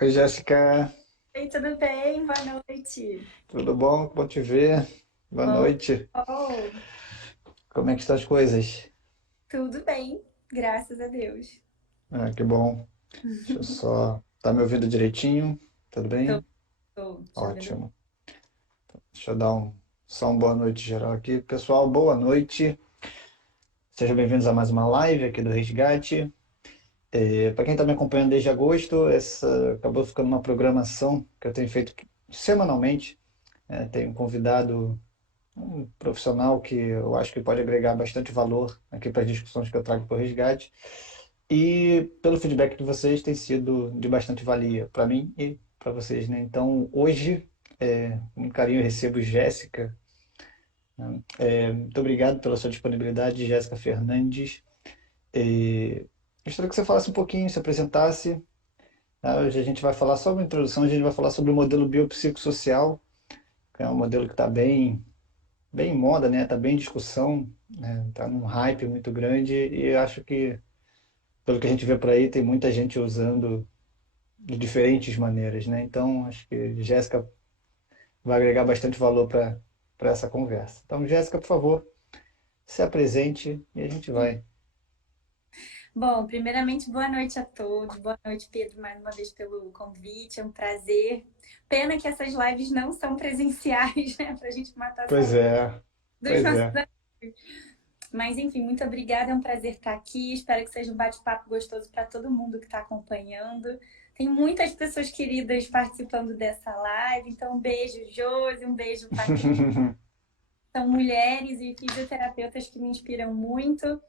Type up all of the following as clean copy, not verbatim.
Oi, Jéssica, Oi, tudo bem? Boa noite. tudo bom? Bom te ver. Boa Bom, noite. oh, Como é que estão as coisas? tudo bem, graças a Deus. Ah, que bom. Deixa eu só. Tá me ouvindo direitinho? Tudo Tô, bem? tô te ouvindo. Ótimo. Deixa eu dar só boa noite geral aqui. Pessoal, boa noite. Sejam bem-vindos a mais uma live aqui do Resgate. Para quem está me acompanhando desde agosto, essa acabou ficando uma programação que eu tenho feito semanalmente. Tenho convidado um profissional que eu acho que pode agregar bastante valor aqui para as discussões que eu trago para o Resgate. E pelo feedback de vocês tem sido de bastante valia para mim e para vocês, né? Então, hoje, com muito carinho, eu recebo Jéssica. Né? Muito obrigado pela sua disponibilidade, Jéssica Fernandes. Gostaria que você falasse um pouquinho, se apresentasse. Tá? Hoje a gente vai falar só uma introdução, a gente vai falar sobre o modelo biopsicossocial, que é um modelo que está bem em moda, né? Está bem em discussão, né? Está num hype muito grande e eu acho que, pelo que a gente vê por aí, tem muita gente usando de diferentes maneiras, né? Então, acho que Jéssica vai agregar bastante valor para essa conversa. Então, Jéssica, por favor, se apresente e a gente vai. Bom, primeiramente, boa noite a todos. Boa noite, Pedro, mais uma vez pelo convite. É um prazer. Pena que essas lives não são presenciais, né? Pra gente matar a Pois saudade é, dos pois nossos é. amigos. Mas, enfim, muito obrigada. É um prazer estar aqui. Espero que seja um bate-papo gostoso para todo mundo que está acompanhando. Tem muitas pessoas queridas participando dessa live. Então, um beijo, Josi, um beijo, Patrícia. São mulheres e fisioterapeutas que me inspiram muito.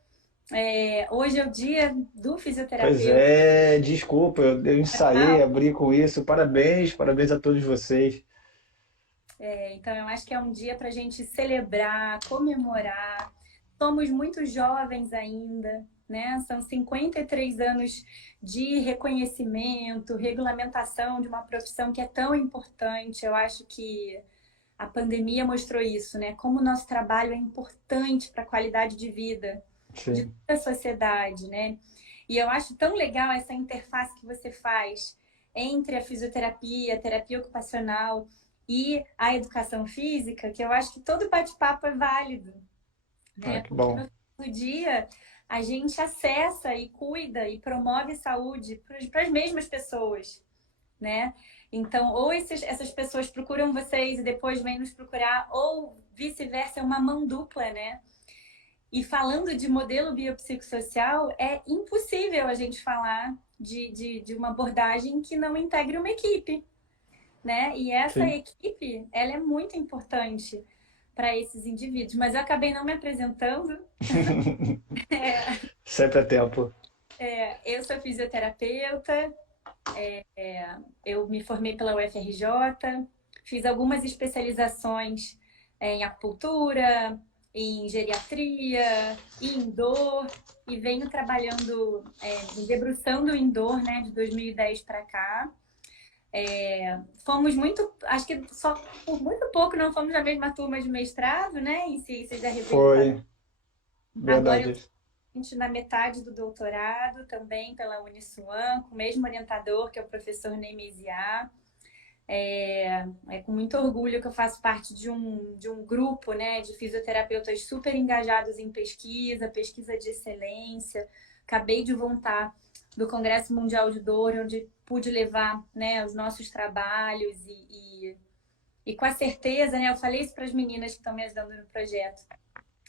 Hoje é o dia do Pois fisioterapeuta. é, desculpa, eu ensaiei, abri com isso. Parabéns, parabéns a todos vocês. Então, eu acho que é um dia para a gente celebrar, comemorar. Somos muito jovens ainda, né? São 53 anos de reconhecimento, regulamentação de uma profissão que é tão importante. Eu acho que a pandemia mostrou isso, né? Como o nosso trabalho é importante para a qualidade de vida de Sim, toda a sociedade, né? E eu acho tão legal essa interface que você faz entre a fisioterapia, a terapia ocupacional e a educação física, que eu acho que todo bate-papo é válido, ah, né? que Porque bom. no final do dia a gente acessa e cuida e promove saúde para as mesmas pessoas, né? Então, ou essas pessoas procuram vocês e depois vêm nos procurar, ou vice-versa, é uma mão dupla, né? E falando de modelo biopsicossocial, é impossível a gente falar de uma abordagem que não integre uma equipe, né? E essa Sim. equipe, ela é muito importante para esses indivíduos. Mas eu acabei não me apresentando. Sempre a tempo. Eu sou fisioterapeuta, eu me formei pela UFRJ, fiz algumas especializações em acupuntura, em geriatria, em dor, e venho trabalhando, me debruçando em dor, né, de 2010 para cá. Fomos muito, acho que só por muito pouco não fomos na mesma turma de mestrado, né, em ciências da reabilitação. Foi Agora eu verdade. estou na metade do doutorado, também pela Uniswan, com o mesmo orientador, que é o professor Neymesiá. É com muito orgulho que eu faço parte de um grupo, né, de fisioterapeutas super engajados em pesquisa, pesquisa de excelência. Acabei de voltar do Congresso Mundial de Dor, onde pude levar, né, os nossos trabalhos e com a certeza, né, eu falei isso para as meninas que estão me ajudando no projeto,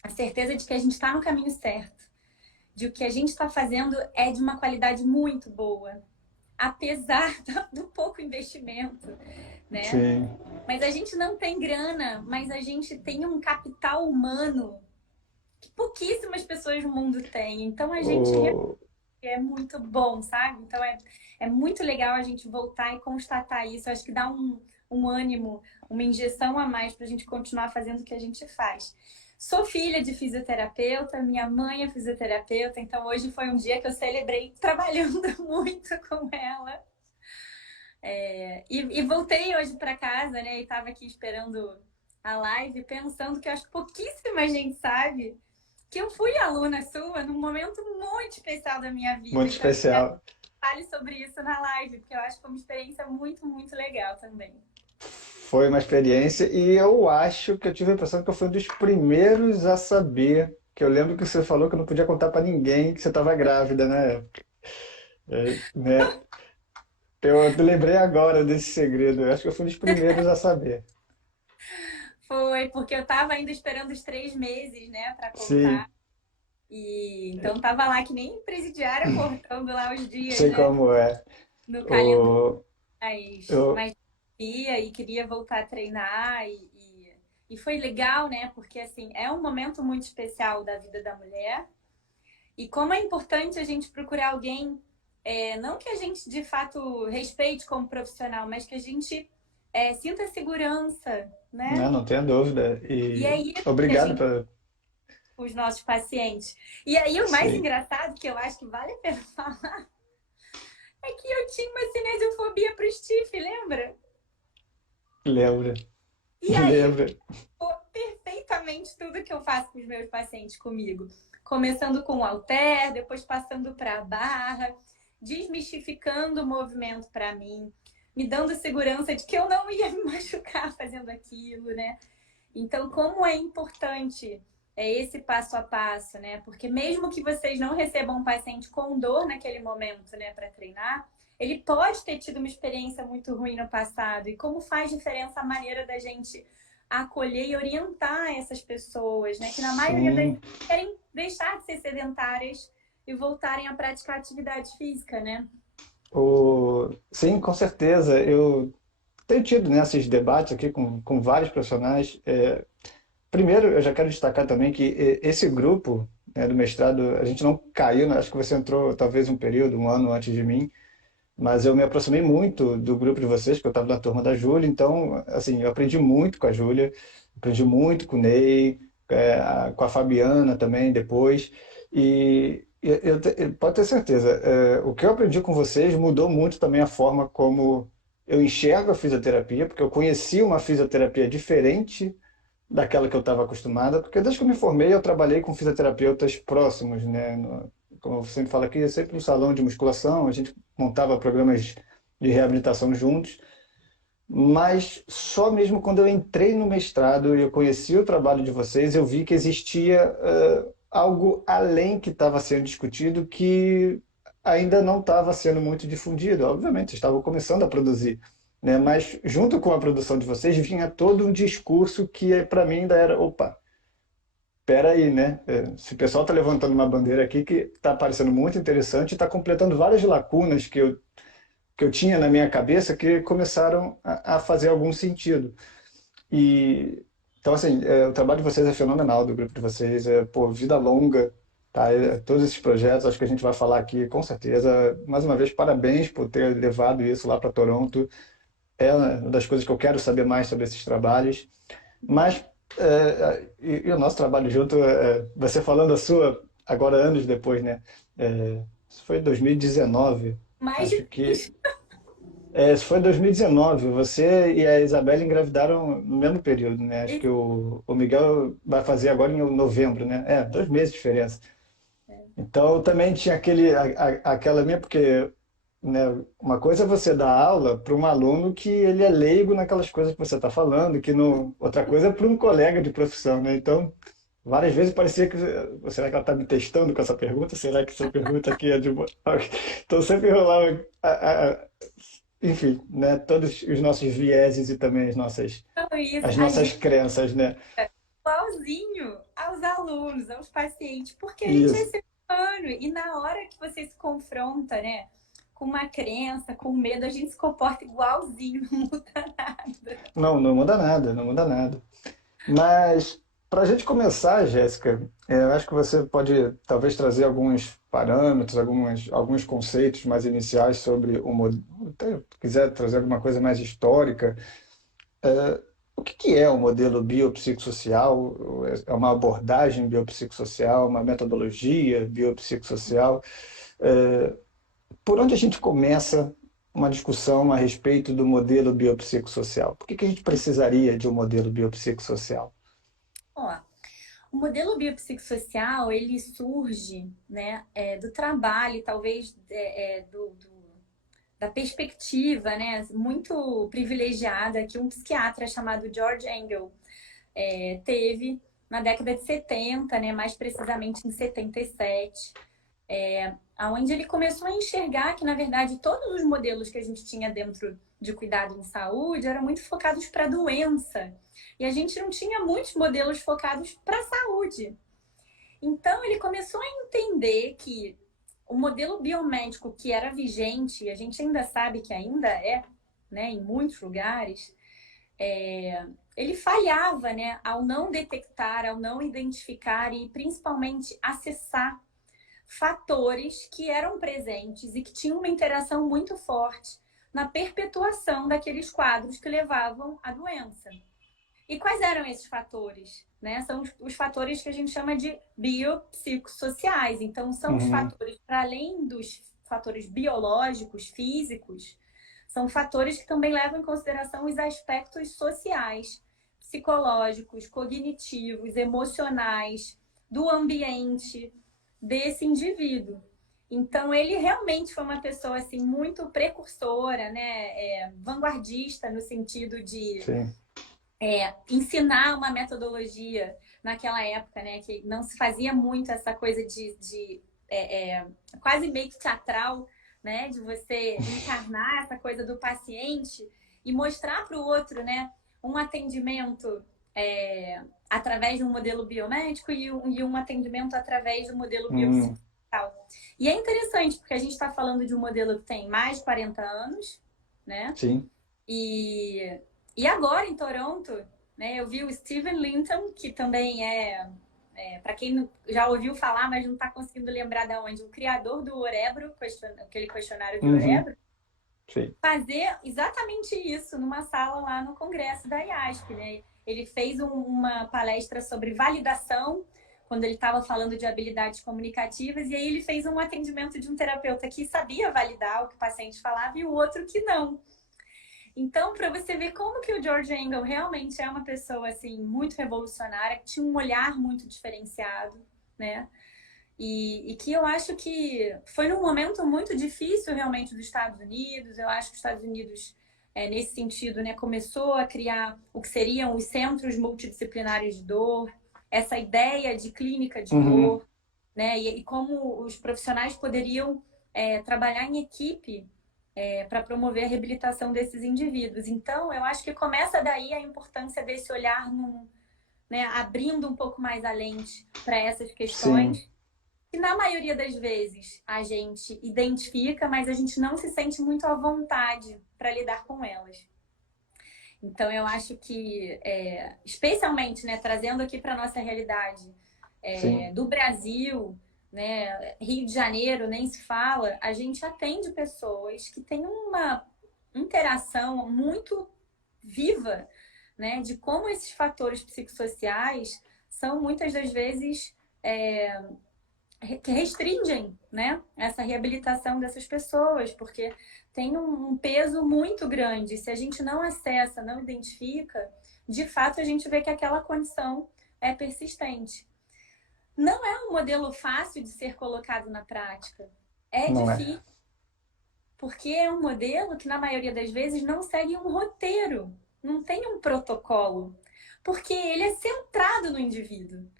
a certeza de que a gente está no caminho certo, de o que a gente está fazendo é de uma qualidade muito boa, apesar do pouco investimento, né? Sim. Mas a gente não tem grana, mas a gente tem um capital humano que pouquíssimas pessoas no mundo têm. Então a gente O... é muito bom, sabe? Então é muito legal a gente voltar e constatar isso. Eu acho que dá um ânimo, uma injeção a mais para a gente continuar fazendo o que a gente faz. Sou filha de fisioterapeuta, minha mãe é fisioterapeuta, então hoje foi um dia que eu celebrei trabalhando muito com ela. E voltei hoje para casa, né? E estava aqui esperando a live, pensando que eu acho que pouquíssima gente sabe que eu fui aluna sua num momento muito especial da minha vida. Muito Então, eu quero especial. fale sobre isso na live, porque eu acho que foi uma experiência muito, muito legal também. Foi uma experiência e eu acho que eu tive a impressão que eu fui um dos primeiros a saber, que eu lembro que você falou que não podia contar para ninguém que você estava grávida, né? Né? Eu lembrei agora desse segredo. Eu acho que eu fui um dos primeiros a saber. Foi, porque eu tava ainda esperando os 3 meses, né, para contar. Sim, E então tava lá que nem presidiária contando lá os dias, sei né, como é. no calendário, O, eu, mas ia e queria voltar a treinar e foi legal, né? Porque assim, é um momento muito especial da vida da mulher. E como é importante a gente procurar alguém, não que a gente de fato respeite como profissional, mas que a gente sinta segurança, né? não tenho dúvida. E é E isso que a obrigado gente por. os nossos pacientes. E aí, o mais Sim, engraçado, que eu acho que vale a pena falar, é que eu tinha uma cinesiofobia pro Stiff, lembra? lembra. E aí, Lembra. ficou perfeitamente tudo que eu faço com os meus pacientes comigo. Começando com o halter, depois passando para a barra, desmistificando o movimento para mim, me dando segurança de que eu não ia me machucar fazendo aquilo, né? Então, como é importante esse passo a passo, né? Porque mesmo que vocês não recebam um paciente com dor naquele momento, né, para treinar, ele pode ter tido uma experiência muito ruim no passado. E como faz diferença a maneira da gente acolher e orientar essas pessoas, né? Que na maioria das vezes Sim. querem deixar de ser sedentárias e voltarem a praticar atividade física, né? Sim, com certeza. Eu tenho tido, né, esses debates aqui com vários profissionais. Primeiro, eu já quero destacar também que esse grupo, né, do mestrado, a gente não caiu, né, acho que você entrou talvez um período, um ano antes de mim, mas eu me aproximei muito do grupo de vocês, porque eu estava na turma da Júlia, então, assim, eu aprendi muito com a Júlia, aprendi muito com o Ney, com a Fabiana também depois, e pode ter certeza, o que eu aprendi com vocês mudou muito também a forma como eu enxergo a fisioterapia, porque eu conheci uma fisioterapia diferente daquela que eu estava acostumada, porque desde que eu me formei eu trabalhei com fisioterapeutas próximos, né? Como eu sempre falo aqui, é sempre no salão de musculação, a gente montava programas de reabilitação juntos, mas só mesmo quando eu entrei no mestrado e eu conheci o trabalho de vocês, eu vi que existia algo além que estava sendo discutido que ainda não estava sendo muito difundido. Obviamente, estavam começando a produzir, né? Mas junto com a produção de vocês vinha todo um discurso que para mim ainda era, opa, espera aí, né? Esse pessoal está levantando uma bandeira aqui que está parecendo muito interessante e está completando várias lacunas que eu tinha na minha cabeça que começaram a fazer algum sentido. E então, assim, o trabalho de vocês é fenomenal, do grupo de vocês, pô, vida longa, tá? Todos esses projetos, acho que a gente vai falar aqui, com certeza. Mais uma vez, parabéns por ter levado isso lá para Toronto. É uma das coisas que eu quero saber mais sobre esses trabalhos. Mas, e o nosso trabalho junto, você falando a sua, agora anos depois, né? Isso foi em 2019, Mais acho de que isso foi em 2019. Você e a Isabela engravidaram no mesmo período, né? Acho que o Miguel vai fazer agora em novembro, né? 2 meses de diferença. Então, eu também tinha aquela minha, porque, né, uma coisa é você dar aula para um aluno que ele é leigo naquelas coisas que você está falando, que não, outra coisa é para um colega de profissão, né? Então, várias vezes parecia que, será que ela está me testando com essa pergunta? Será que essa pergunta aqui é de uma... Então, sempre rolava enfim, né, todos os nossos vieses e também isso, as a nossas gente crenças, né? é igualzinho aos alunos, aos pacientes, porque a gente é Isso. ser humano e na hora que você se confronta, né, com uma crença, com medo, a gente se comporta igualzinho, não muda nada. Não, não muda nada, não muda nada. Mas, para a gente começar, Jéssica, eu acho que você pode talvez trazer alguns parâmetros, alguns conceitos mais iniciais sobre o modelo. Se quiser trazer alguma coisa mais histórica, o que é o modelo biopsicossocial? É uma abordagem biopsicossocial, uma metodologia biopsicossocial? É, Por onde a gente começa uma discussão a respeito do modelo biopsicossocial? Por que a gente precisaria de um modelo biopsicossocial? Ó, o modelo biopsicossocial, ele surge, né, do trabalho, talvez da perspectiva, né, muito privilegiada que um psiquiatra chamado George Engel teve na década de 70, né, mais precisamente em 77, onde ele começou a enxergar que, na verdade, todos os modelos que a gente tinha dentro de cuidado em saúde eram muito focados para a doença. E a gente não tinha muitos modelos focados para a saúde. Então, ele começou a entender que o modelo biomédico que era vigente, e a gente ainda sabe que ainda é, né, em muitos lugares, ele falhava, né, ao não detectar, ao não identificar e principalmente acessar fatores que eram presentes e que tinham uma interação muito forte na perpetuação daqueles quadros que levavam à doença. E quais eram esses fatores? Né? São os fatores que a gente chama de biopsicossociais. Então, são os Uhum. fatores, para além dos fatores biológicos, físicos, são fatores que também levam em consideração os aspectos sociais, psicológicos, cognitivos, emocionais, do ambiente desse indivíduo. Então, ele realmente foi uma pessoa assim, muito precursora, né? Vanguardista no sentido de Sim. ensinar uma metodologia naquela época, né? Que não se fazia muito essa coisa quase meio que teatral, né? De você encarnar essa coisa do paciente e mostrar para o outro, né? Um atendimento através de um modelo biomédico e um atendimento através do modelo Hum, biopsicossocial. E é interessante, porque a gente está falando de um modelo que tem mais de 40 anos, né? sim. E, e agora em Toronto, né, eu vi o Steven Linton, que também para quem já ouviu falar, mas não está conseguindo lembrar de onde, o criador do Orebro, aquele questionário de Uhum, Orebro, sim. fazer exatamente isso numa sala lá no Congresso da IASP, né? Ele fez uma palestra sobre validação, quando ele estava falando de habilidades comunicativas, e aí ele fez um atendimento de um terapeuta que sabia validar o que o paciente falava e o outro que não. Então, para você ver como que o George Engel realmente é uma pessoa assim muito revolucionária, que tinha um olhar muito diferenciado, né? E que eu acho que foi num momento muito difícil realmente dos Estados Unidos. Eu acho que os Estados Unidos, nesse sentido, né, começou a criar o que seriam os centros multidisciplinares de dor, essa ideia de clínica de Uhum, dor, né? E como os profissionais poderiam trabalhar em equipe para promover a reabilitação desses indivíduos. Então, eu acho que começa daí a importância desse olhar, né, abrindo um pouco mais a lente para essas sim. questões, que na maioria das vezes a gente identifica, mas a gente não se sente muito à vontade para lidar com elas. Então, eu acho que, especialmente, né, trazendo aqui para a nossa realidade Sim. do Brasil, né, Rio de Janeiro, nem se fala, a gente atende pessoas que têm uma interação muito viva, né, de como esses fatores psicossociais são muitas das vezes que restringem, né, essa reabilitação dessas pessoas, porque tem um peso muito grande. Se a gente não acessa, não identifica, de fato a gente vê que aquela condição é persistente. Não é um modelo fácil de ser colocado na prática. É Não é. difícil, porque é um modelo que, na maioria das vezes, não segue um roteiro, não tem um protocolo, porque ele é centrado no indivíduo.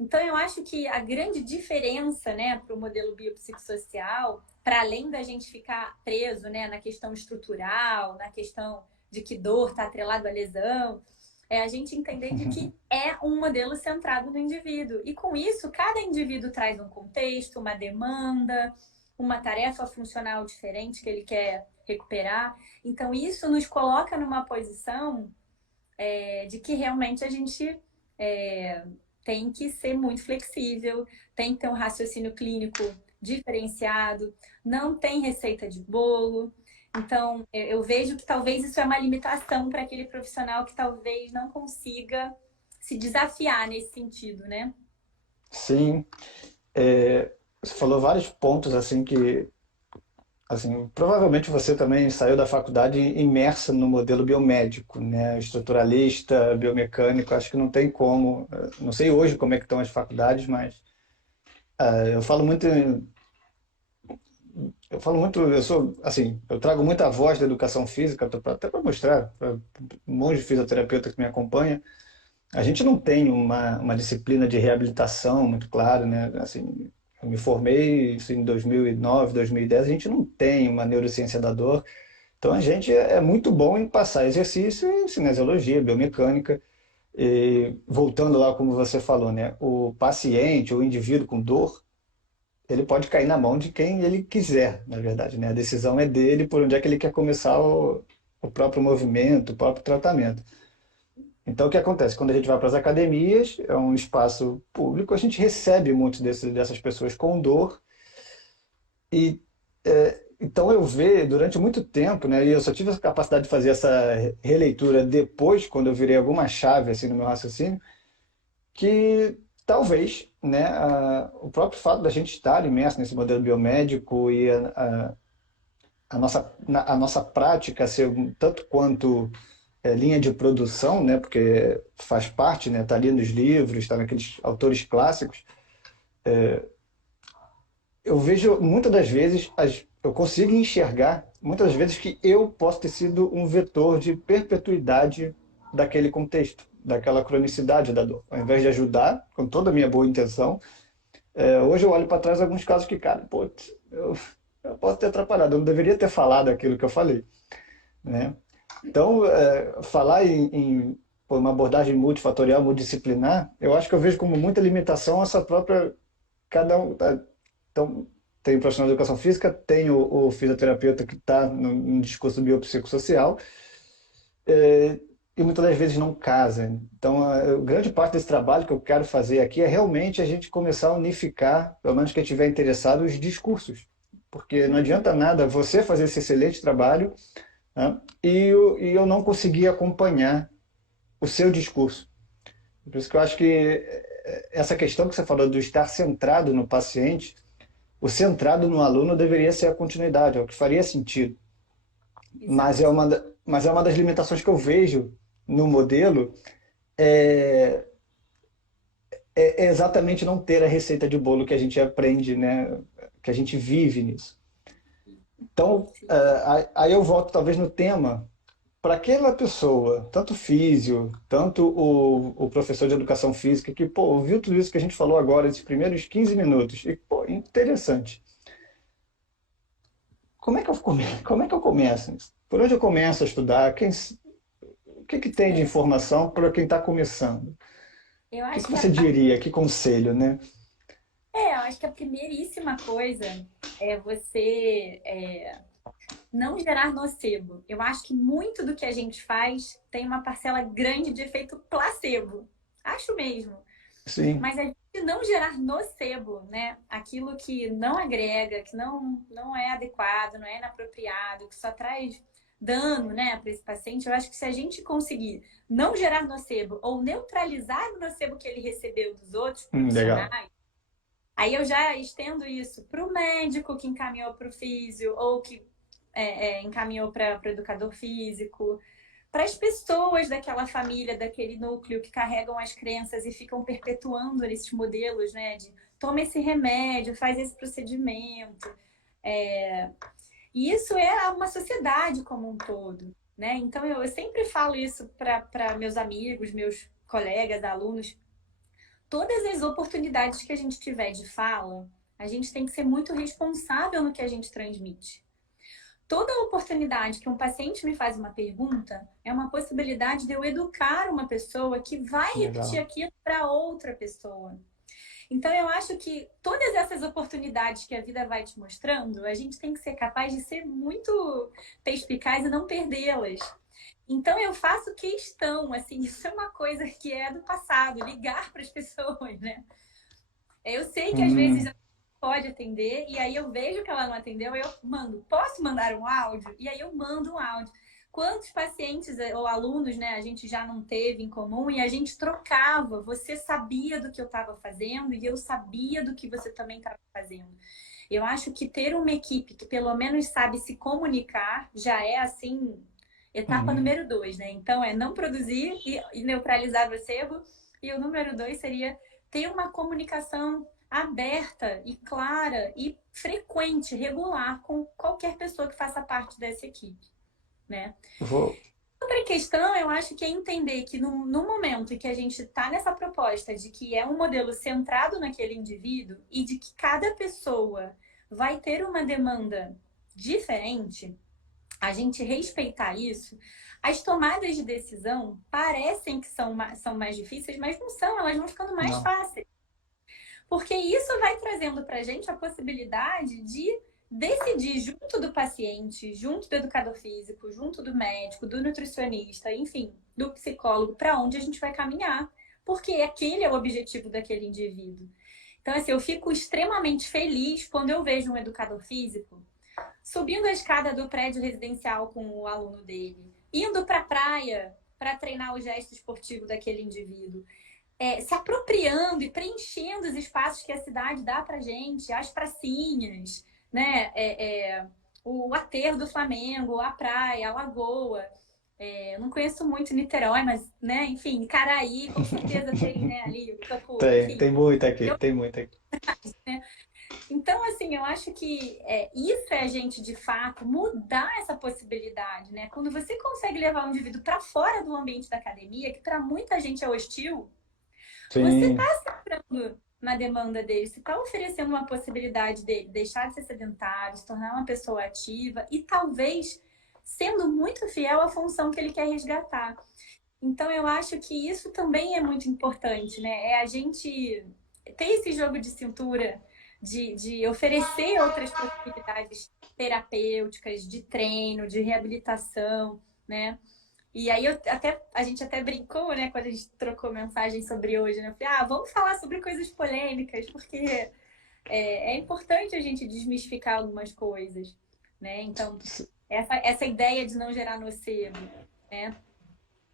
Então, eu acho que a grande diferença, né, para o modelo biopsicossocial, para além da gente ficar preso, né, na questão estrutural, na questão de que dor está atrelado à lesão, é a gente entender de que é um modelo centrado no indivíduo. E com isso, cada indivíduo traz um contexto, uma demanda, uma tarefa funcional diferente que ele quer recuperar. Então, isso nos coloca numa posição de que realmente a gente tem que ser muito flexível, tem que ter um raciocínio clínico diferenciado, não tem receita de bolo. Então, eu vejo que talvez isso é uma limitação para aquele profissional que talvez não consiga se desafiar nesse sentido, né? Sim. Você falou vários pontos assim que, assim, provavelmente você também saiu da faculdade imersa no modelo biomédico, né? Estruturalista, biomecânico, acho que não tem como. Não sei hoje como é que estão as faculdades, mas eu falo muito eu falo muito, eu sou, assim, eu trago muita voz da educação física, até para mostrar para um monte de fisioterapeuta que me acompanha. A gente não tem uma disciplina de reabilitação muito clara, né? Assim, eu me formei isso em 2009, 2010, a gente não tem uma neurociência da dor. Então a gente é muito bom em passar exercício em cinesiologia, biomecânica. E voltando lá, como você falou, né? O paciente, o indivíduo com dor, ele pode cair na mão de quem ele quiser, na verdade, né? A decisão é dele por onde é que ele quer começar o próprio movimento, o próprio tratamento. Então, o que acontece? Quando a gente vai para as academias, é um espaço público, a gente recebe muitos dessas pessoas com dor. E então eu vejo durante muito tempo, né? E eu só tive a capacidade de fazer essa releitura depois, quando eu virei alguma chave assim no meu raciocínio, que talvez, né, o próprio fato da gente estar imerso nesse modelo biomédico e a nossa prática ser um tanto quanto linha de produção, né, porque faz parte, né, tá ali nos livros, está naqueles autores clássicos, eu vejo muitas das vezes, eu consigo enxergar muitas das vezes que eu posso ter sido um vetor de perpetuidade daquele contexto, daquela cronicidade da dor. Ao invés de ajudar, com toda a minha boa intenção, hoje eu olho para trás alguns casos que, cara, putz, eu posso ter atrapalhado, eu não deveria ter falado aquilo que eu falei, né? Então, falar em uma abordagem multifatorial, multidisciplinar, eu acho que eu vejo como muita limitação essa própria. Cada um. Então, tem o profissional de educação física, tem o fisioterapeuta que está no discurso biopsicossocial, e muitas das vezes não casa. Então, grande parte desse trabalho que eu quero fazer aqui é realmente a gente começar a unificar, pelo menos quem estiver interessado, os discursos. Porque não adianta nada você fazer esse excelente trabalho, né, e eu não conseguir acompanhar o seu discurso. Por isso que eu acho que essa questão que você falou do estar centrado no paciente, o centrado no aluno deveria ser a continuidade, é o que faria sentido. Mas Exato. mas é uma das limitações que eu vejo no modelo, é, é exatamente não ter a receita de bolo que a gente aprende, né? Que a gente vive nisso. Então, Sim. aí eu volto talvez no tema, para aquela pessoa, tanto o físio, tanto o professor de educação física, que, pô, ouviu tudo isso que a gente falou agora, esses primeiros 15 minutos, e, pô, interessante. Como é que eu começo isso? Por onde eu começo a estudar? O que que tem de É, informação para quem está começando? eu O que acho que que você diria? Que conselho, né? eu acho que a primeiríssima coisa é você não gerar nocebo. Eu acho que muito do que a gente faz tem uma parcela grande de efeito placebo. Acho mesmo. Sim. Mas a gente não gerar nocebo, né? Aquilo que não agrega, que não é adequado, não é inapropriado, que só traz dano, né, para esse paciente. Eu acho que se a gente conseguir não gerar nocebo ou neutralizar o nocebo que ele recebeu dos outros Legal. profissionais, aí eu já estendo isso para o médico que encaminhou para o físio ou que encaminhou para o educador físico, para as pessoas daquela família, daquele núcleo que carregam as crenças e ficam perpetuando esses modelos, né? De toma esse remédio, faz esse procedimento. E isso é uma sociedade como um todo, né? Então eu sempre falo isso para meus amigos, meus colegas, alunos. Todas as oportunidades que a gente tiver de fala, a gente tem que ser muito responsável no que a gente transmite. Toda oportunidade que um paciente me faz uma pergunta é uma possibilidade de eu educar uma pessoa que vai repetir Legal. aquilo para outra pessoa. Então, eu acho que todas essas oportunidades que a vida vai te mostrando, a gente tem que ser capaz de ser muito perspicaz e não perdê-las. Então, eu faço questão, assim, isso é uma coisa que é do passado, ligar para as pessoas, né? Eu sei que às vezes Hum, ela pode atender, e aí eu vejo que ela não atendeu, eu mando, posso mandar um áudio? E aí eu mando um áudio. Quantos pacientes ou alunos, né, a gente já não teve em comum e a gente trocava. Você sabia do que eu estava fazendo e eu sabia do que você também estava fazendo. Eu acho que ter uma equipe que pelo menos sabe se comunicar já é assim, etapa uhum. número 2, né? Então é não produzir e neutralizar o acervo. E o número 2 seria ter uma comunicação aberta e clara e frequente, regular com qualquer pessoa que faça parte dessa equipe, né? Vou... Outra questão, eu acho que é entender que no momento em que a gente está nessa proposta de que é um modelo centrado naquele indivíduo e de que cada pessoa vai ter uma demanda diferente, a gente respeitar isso, as tomadas de decisão parecem que são mais difíceis, mas não são, elas vão ficando mais Não. fáceis. Porque isso vai trazendo para a gente a possibilidade de decidir junto do paciente, junto do educador físico, junto do médico, do nutricionista, enfim, do psicólogo, para onde a gente vai caminhar. Porque aquele é o objetivo daquele indivíduo. Então, assim, eu fico extremamente feliz quando eu vejo um educador físico subindo a escada do prédio residencial com o aluno dele, indo para a praia para treinar o gesto esportivo daquele indivíduo, se apropriando e preenchendo os espaços que a cidade dá para gente, as pracinhas, né? O aterro do Flamengo, a praia, a lagoa. Eu não conheço muito Niterói, mas, né, enfim, Caraí, com certeza tem, né, ali o campo, enfim. Tem muito aqui, tem muito aqui. Né? Então, assim, eu acho que isso é a gente, de fato, mudar essa possibilidade, né? Quando você consegue levar um indivíduo para fora do ambiente da academia, que para muita gente é hostil, você está Sim, centrando na demanda dele, você está oferecendo uma possibilidade dele deixar de ser sedentário, se tornar uma pessoa ativa e talvez sendo muito fiel à função que ele quer resgatar. Então, eu acho que isso também é muito importante, né? É a gente ter esse jogo de cintura, de oferecer outras possibilidades terapêuticas, de treino, de reabilitação, né? E aí a gente até brincou, né, quando a gente trocou mensagem sobre hoje, né? Eu falei, vamos falar sobre coisas polêmicas, porque é importante a gente desmistificar algumas coisas, né? Então, essa ideia de não gerar nocebo, né?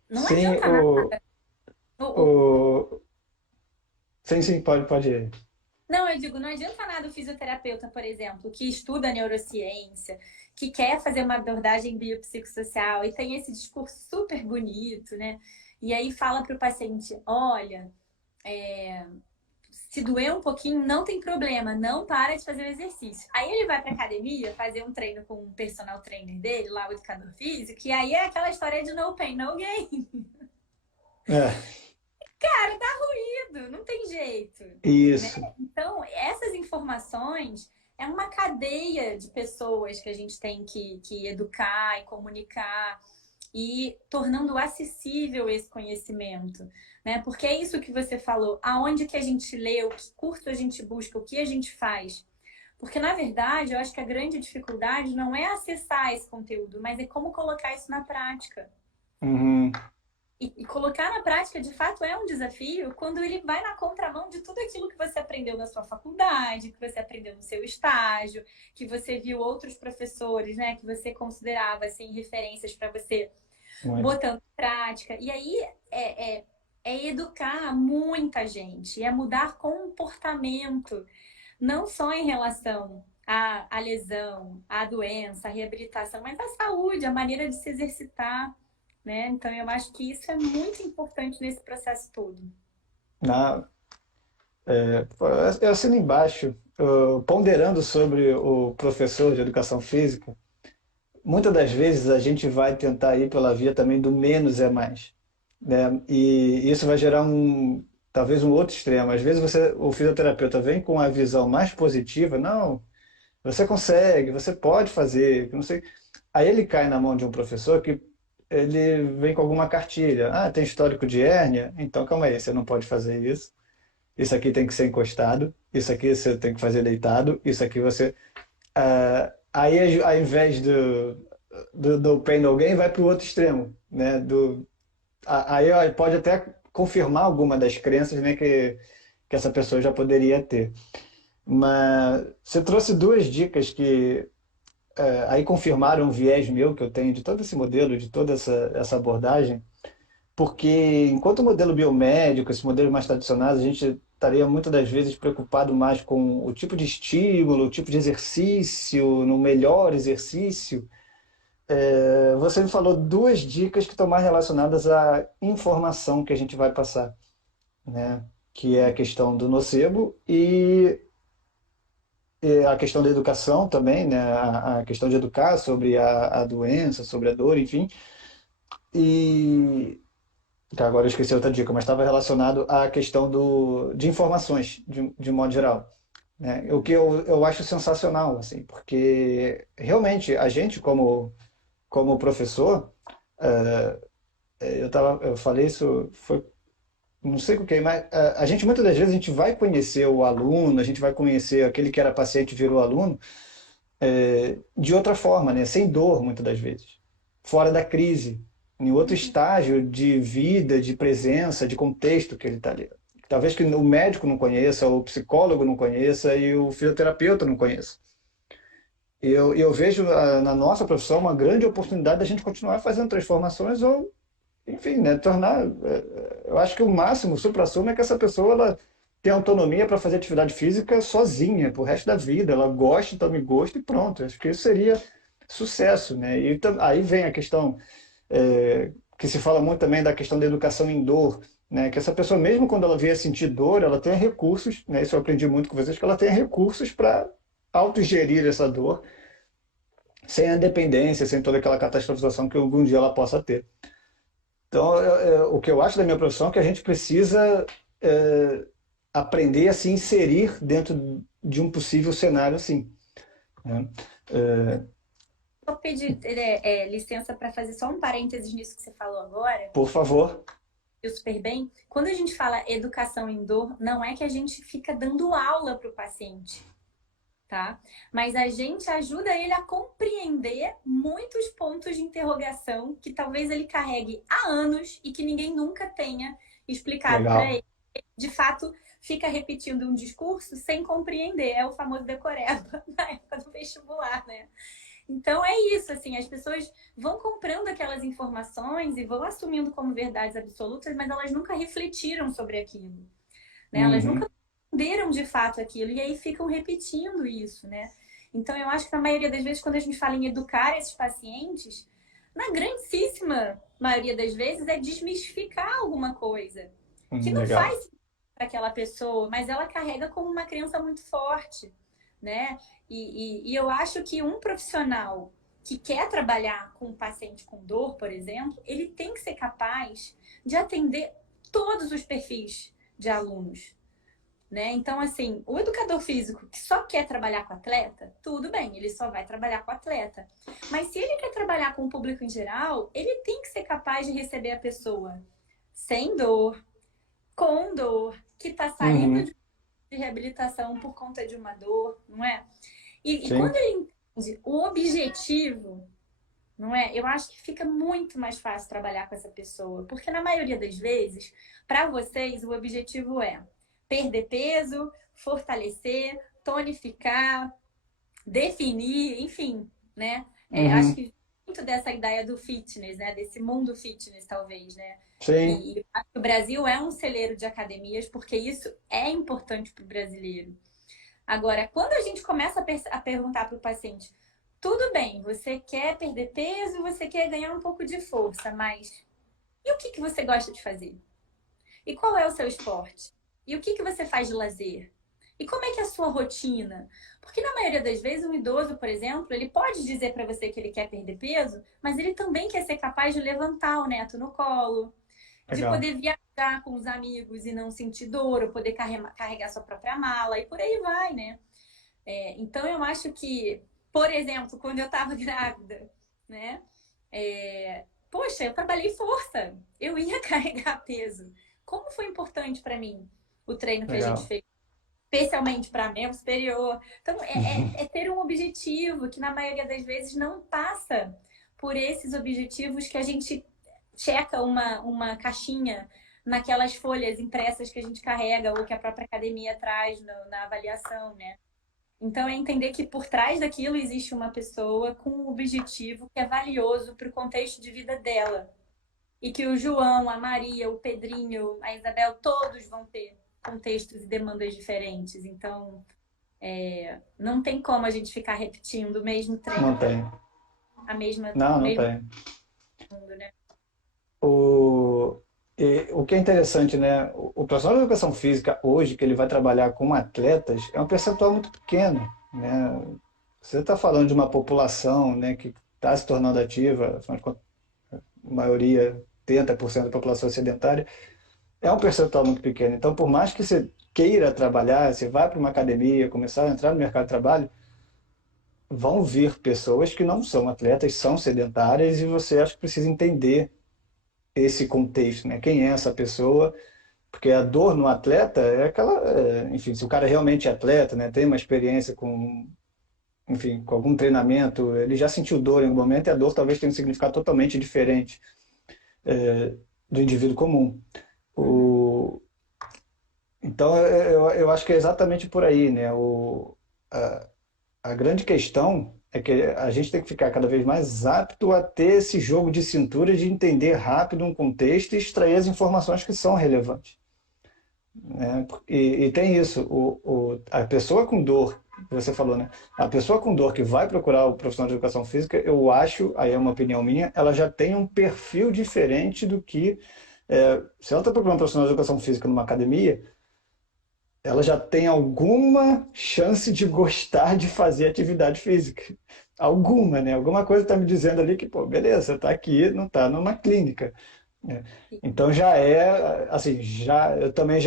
Não sim, adianta nada. O, o... sim, sim, pode ir. Não, eu digo, não adianta nada o fisioterapeuta, por exemplo, que estuda neurociência, que quer fazer uma abordagem biopsicossocial e tem esse discurso super bonito, né? E aí fala para o paciente, olha, se doer um pouquinho, não tem problema, não para de fazer o exercício. Aí ele vai para academia fazer um treino com um personal trainer dele, lá o educador físico, e aí é aquela história de no pain, no gain. É, Cara, dá ruído, não tem jeito, né? isso. Então, essas informações é uma cadeia de pessoas que a gente tem que educar e comunicar e tornando acessível esse conhecimento, né? Porque é isso que você falou, aonde que a gente lê, o que curso a gente busca, o que a gente faz. Porque, na verdade, eu acho que a grande dificuldade não é acessar esse conteúdo, mas é como colocar isso na prática. Uhum. E colocar na prática, de fato, é um desafio quando ele vai na contramão de tudo aquilo que você aprendeu na sua faculdade, que você aprendeu no seu estágio, que você viu outros professores, né, que você considerava assim referências para você Muito. botando em prática. E aí é educar muita gente, é mudar comportamento, não só em relação à lesão, à doença, à reabilitação, mas à saúde, à maneira de se exercitar, né? Então, eu acho que isso é muito importante nesse processo todo. Na, eu assino embaixo, ponderando sobre o professor de educação física, muitas das vezes a gente vai tentar ir pela via também do menos é mais, né? E isso vai gerar talvez um outro extremo. Às vezes o fisioterapeuta vem com a visão mais positiva, não, você consegue, você pode fazer, não sei. Aí ele cai na mão de um professor que ele vem com alguma cartilha. Ah, tem histórico de hérnia? Então calma aí, você não pode fazer isso. Isso aqui tem que ser encostado, isso aqui você tem que fazer deitado, isso aqui você. Aí, ao invés do pain no gain, vai para o outro extremo, né? Aí ó, pode até confirmar alguma das crenças, né, que essa pessoa já poderia ter. Mas você trouxe duas dicas que aí confirmaram um viés meu que eu tenho de todo esse modelo, de toda essa abordagem, porque enquanto o modelo biomédico, esse modelo mais tradicional, a gente estaria muitas das vezes preocupado mais com o tipo de estímulo, o tipo de exercício, no melhor exercício. Você me falou duas dicas que estão mais relacionadas à informação que a gente vai passar, né? que é a questão do nocebo, e a questão da educação também, né? A questão de educar sobre a doença, sobre a dor, enfim. E que agora eu esqueci outra dica, mas estava relacionado à questão de informações, de modo geral, né? O que eu acho sensacional, assim, porque realmente a gente, como professor, eu falei isso, foi, não sei o que, mas a gente muitas das vezes a gente vai conhecer o aluno, a gente vai conhecer aquele que era paciente e virou aluno, de outra forma, né? Sem dor, muitas das vezes, fora da crise, em outro Uhum. estágio de vida, de presença, de contexto que ele está ali. Talvez que o médico não conheça, o psicólogo não conheça e o fisioterapeuta não conheça. Eu vejo na nossa profissão uma grande oportunidade da gente continuar fazendo transformações ou, enfim, né, tornar. Eu acho que o máximo, o suprassumo, é que essa pessoa ela tem autonomia para fazer atividade física sozinha, pro resto da vida. Ela gosta, tome gosto e pronto. Acho que isso seria sucesso, né? E aí vem a questão que se fala muito também da questão da educação em dor, né? Que essa pessoa, mesmo quando ela vier sentir dor, ela tenha recursos, né? Isso eu aprendi muito com vocês, que ela tenha recursos para autogerir essa dor, sem a dependência, sem toda aquela catastrofização que algum dia ela possa ter. Então, o que eu acho da minha profissão é que a gente precisa é, aprender a se inserir dentro de um possível cenário assim, né? É, Vou pedir licença para fazer só um parênteses nisso que você falou agora. por favor. Eu super bem. Quando a gente fala educação em dor, não é que a gente fica dando aula para o paciente, tá? Mas a gente ajuda ele a compreender muitos pontos de interrogação que talvez ele carregue há anos e que ninguém nunca tenha explicado para Legal. ele. De fato, fica repetindo um discurso sem compreender. É o famoso decoreba na época do vestibular, né? Então é isso, assim, as pessoas vão comprando aquelas informações e vão assumindo como verdades absolutas, mas elas nunca refletiram sobre aquilo, né? Elas nunca Uhum. entenderam de fato aquilo e aí ficam repetindo isso, né? Então eu acho que na maioria das vezes quando a gente fala em educar esses pacientes, na grandíssima maioria das vezes é desmistificar alguma coisa que não Legal. faz para aquela pessoa, mas ela carrega como uma crença muito forte, né? E eu acho que um profissional que quer trabalhar com um paciente com dor, por exemplo, ele tem que ser capaz de atender todos os perfis de alunos, né? Então, assim, o educador físico que só quer trabalhar com atleta, tudo bem, ele só vai trabalhar com atleta. Mas se ele quer trabalhar com o público em geral, ele tem que ser capaz de receber a pessoa sem dor, com dor, que está saindo Uhum. de reabilitação por conta de uma dor, não é? E quando Sim. ele entende o objetivo, não é? Eu acho que fica muito mais fácil trabalhar com essa pessoa, porque na maioria das vezes, para vocês, o objetivo é perder peso, fortalecer, tonificar, definir, enfim, né? Acho Uhum. que muito dessa ideia do fitness, né? Desse mundo fitness, talvez, né? Sim. E acho que o Brasil é um celeiro de academias, porque isso é importante para o brasileiro. Agora, quando a gente começa a perguntar para o paciente, tudo bem, você quer perder peso, você quer ganhar um pouco de força, mas e o que que você gosta de fazer? E qual é o seu esporte? E o que que você faz de lazer? E como é que é a sua rotina? Porque na maioria das vezes, um idoso, por exemplo, ele pode dizer para você que ele quer perder peso, mas ele também quer ser capaz de levantar o neto no colo, de Legal. poder viajar com os amigos e não sentir dor, ou poder carregar sua própria mala, e por aí vai, né? Então, eu acho que, por exemplo, quando eu estava grávida, né? Poxa, eu trabalhei força, eu ia carregar peso. Como foi importante para mim o treino que a gente Legal. fez, especialmente para membro superior. Então, é ter um objetivo que, na maioria das vezes, não passa por esses objetivos que a gente checa uma caixinha naquelas folhas impressas que a gente carrega ou que a própria academia traz na avaliação, né? Então, é entender que por trás daquilo existe uma pessoa com um objetivo que é valioso para o contexto de vida dela. E que o João, a Maria, o Pedrinho, a Isabel, todos vão ter contextos e demandas diferentes. Então, não tem como a gente ficar repetindo o mesmo treino Não para tem. a mesma, Não, o não mesmo tem. mundo, né? O... E o que é interessante, né? O profissional de educação física hoje, que ele vai trabalhar com atletas, é um percentual muito pequeno, né? Você está falando de uma população, né, que está se tornando ativa, afinal de contas, a maioria, 80% da população é sedentária, é um percentual muito pequeno. Então, por mais que você queira trabalhar, você vai para uma academia, começar a entrar no mercado de trabalho, vão vir pessoas que não são atletas, são sedentárias, e você acha que precisa entender esse contexto, né? Quem é essa pessoa? Porque a dor no atleta é aquela, enfim, se o cara realmente é atleta, né, tem uma experiência com, enfim, com algum treinamento, ele já sentiu dor em algum momento, e a dor talvez tenha um significado totalmente diferente do indivíduo comum. Uhum. O, então, eu acho que é exatamente por aí, né? A grande questão é que a gente tem que ficar cada vez mais apto a ter esse jogo de cintura de entender rápido um contexto e extrair as informações que são relevantes, né? E tem isso, a pessoa com dor, que você falou, né? A pessoa com dor que vai procurar o profissional de educação física, eu acho, aí é uma opinião minha, ela já tem um perfil diferente do que, se ela está procurando um profissional de educação física numa academia, ela já tem alguma chance de gostar de fazer atividade física. Alguma, né? Alguma coisa está me dizendo ali que, pô, beleza, está aqui, não está numa clínica, né? Então já é, assim, eu também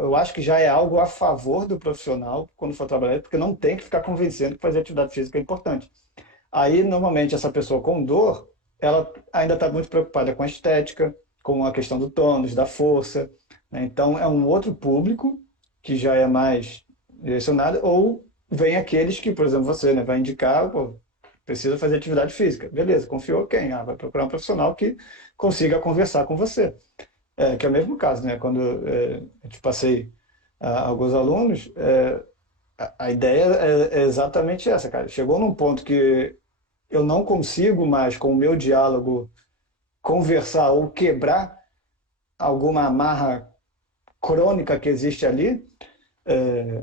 eu acho que já é algo a favor do profissional quando for trabalhar, porque não tem que ficar convencendo que fazer atividade física é importante. Aí, normalmente, essa pessoa com dor, ela ainda está muito preocupada com a estética, com a questão do tônus, da força, né? Então, é um outro público que já é mais direcionado, ou vem aqueles que, por exemplo, você, né, vai indicar, pô, precisa fazer atividade física. Beleza, confiou quem? Ah, vai procurar um profissional que consiga conversar com você. Que é o mesmo caso, né? Quando eu te passei alguns alunos, a ideia é exatamente essa, cara. Chegou num ponto que eu não consigo mais, com o meu diálogo, conversar ou quebrar alguma amarra crônica que existe ali,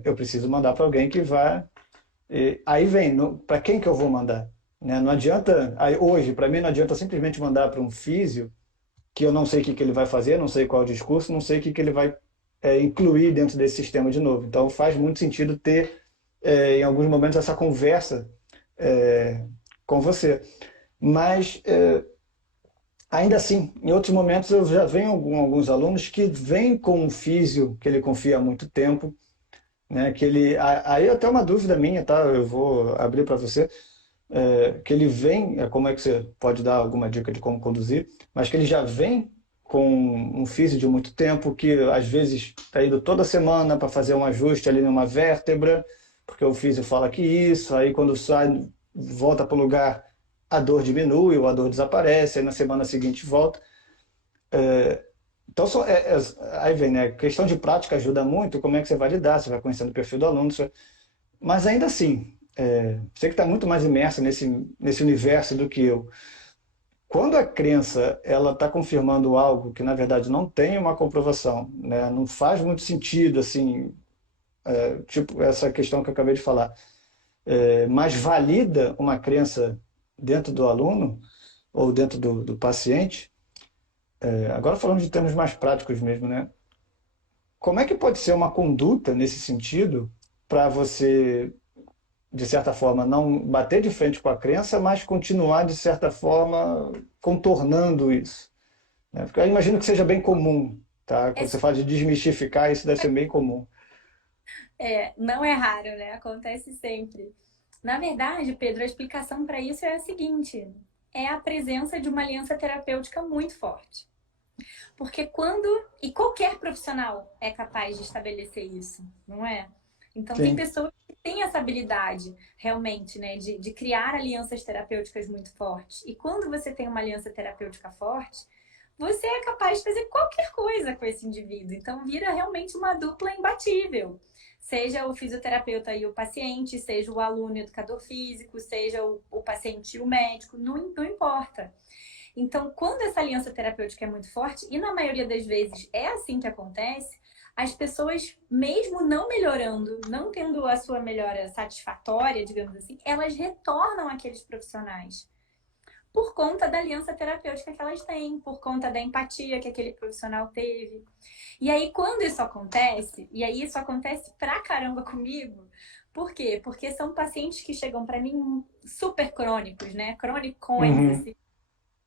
eu preciso mandar para alguém que vá. Aí vem, para quem que eu vou mandar? Né? Não adianta, aí, hoje, para mim, não adianta simplesmente mandar para um físio que eu não sei o que, que ele vai fazer, não sei qual é o discurso, não sei o que, que ele vai incluir dentro desse sistema de novo. Então, faz muito sentido ter, em alguns momentos, essa conversa é, com você. Mas ainda assim, em outros momentos eu já venho alguns alunos que vêm com um físio que ele confia há muito tempo, né? Que ele, aí até uma dúvida minha, tá? Eu vou abrir para você, que ele vem, como é que você pode dar alguma dica de como conduzir, mas que ele já vem com um físio de muito tempo, que às vezes está indo toda semana para fazer um ajuste ali numa vértebra, porque o físio fala que isso, aí quando sai, volta para o lugar, a dor diminui ou a dor desaparece, aí na semana seguinte volta. Então, aí vem, né? Questão de prática ajuda muito, como é que você vai lidar, você vai conhecendo o perfil do aluno, mas ainda assim, você que está muito mais imerso nesse universo do que eu, quando a crença ela está confirmando algo que na verdade não tem uma comprovação, né? Não faz muito sentido, assim, tipo essa questão que eu acabei de falar, mas valida uma crença dentro do aluno ou dentro do paciente. Agora falando de termos mais práticos mesmo, né? Como é que pode ser uma conduta nesse sentido para você, de certa forma, não bater de frente com a crença, mas continuar, de certa forma, contornando isso, né? Porque eu imagino que seja bem comum, tá? É, Quando você fala de desmistificar, isso deve ser bem comum. não é raro, né? Acontece sempre. Na verdade, Pedro, a explicação para isso é a seguinte: é a presença de uma aliança terapêutica muito forte. Porque quando. E qualquer profissional é capaz de estabelecer isso, não é? Então, tem Sim. pessoas que têm essa habilidade, realmente, né, de criar alianças terapêuticas muito fortes. E quando você tem uma aliança terapêutica forte, você é capaz de fazer qualquer coisa com esse indivíduo. Então, vira realmente uma dupla imbatível. Seja o fisioterapeuta e o paciente, seja o aluno e o educador físico, seja o paciente e o médico, não importa. Então, quando essa aliança terapêutica é muito forte, e na maioria das vezes é assim que acontece, as pessoas, mesmo não melhorando, não tendo a sua melhora satisfatória, digamos assim, elas retornam àqueles profissionais. por conta da aliança terapêutica que elas têm, por conta da empatia que aquele profissional teve. E aí, quando isso acontece, e aí isso acontece pra caramba comigo, por quê? Porque são pacientes que chegam pra mim super crônicos, né? Cronicões, Uhum. assim.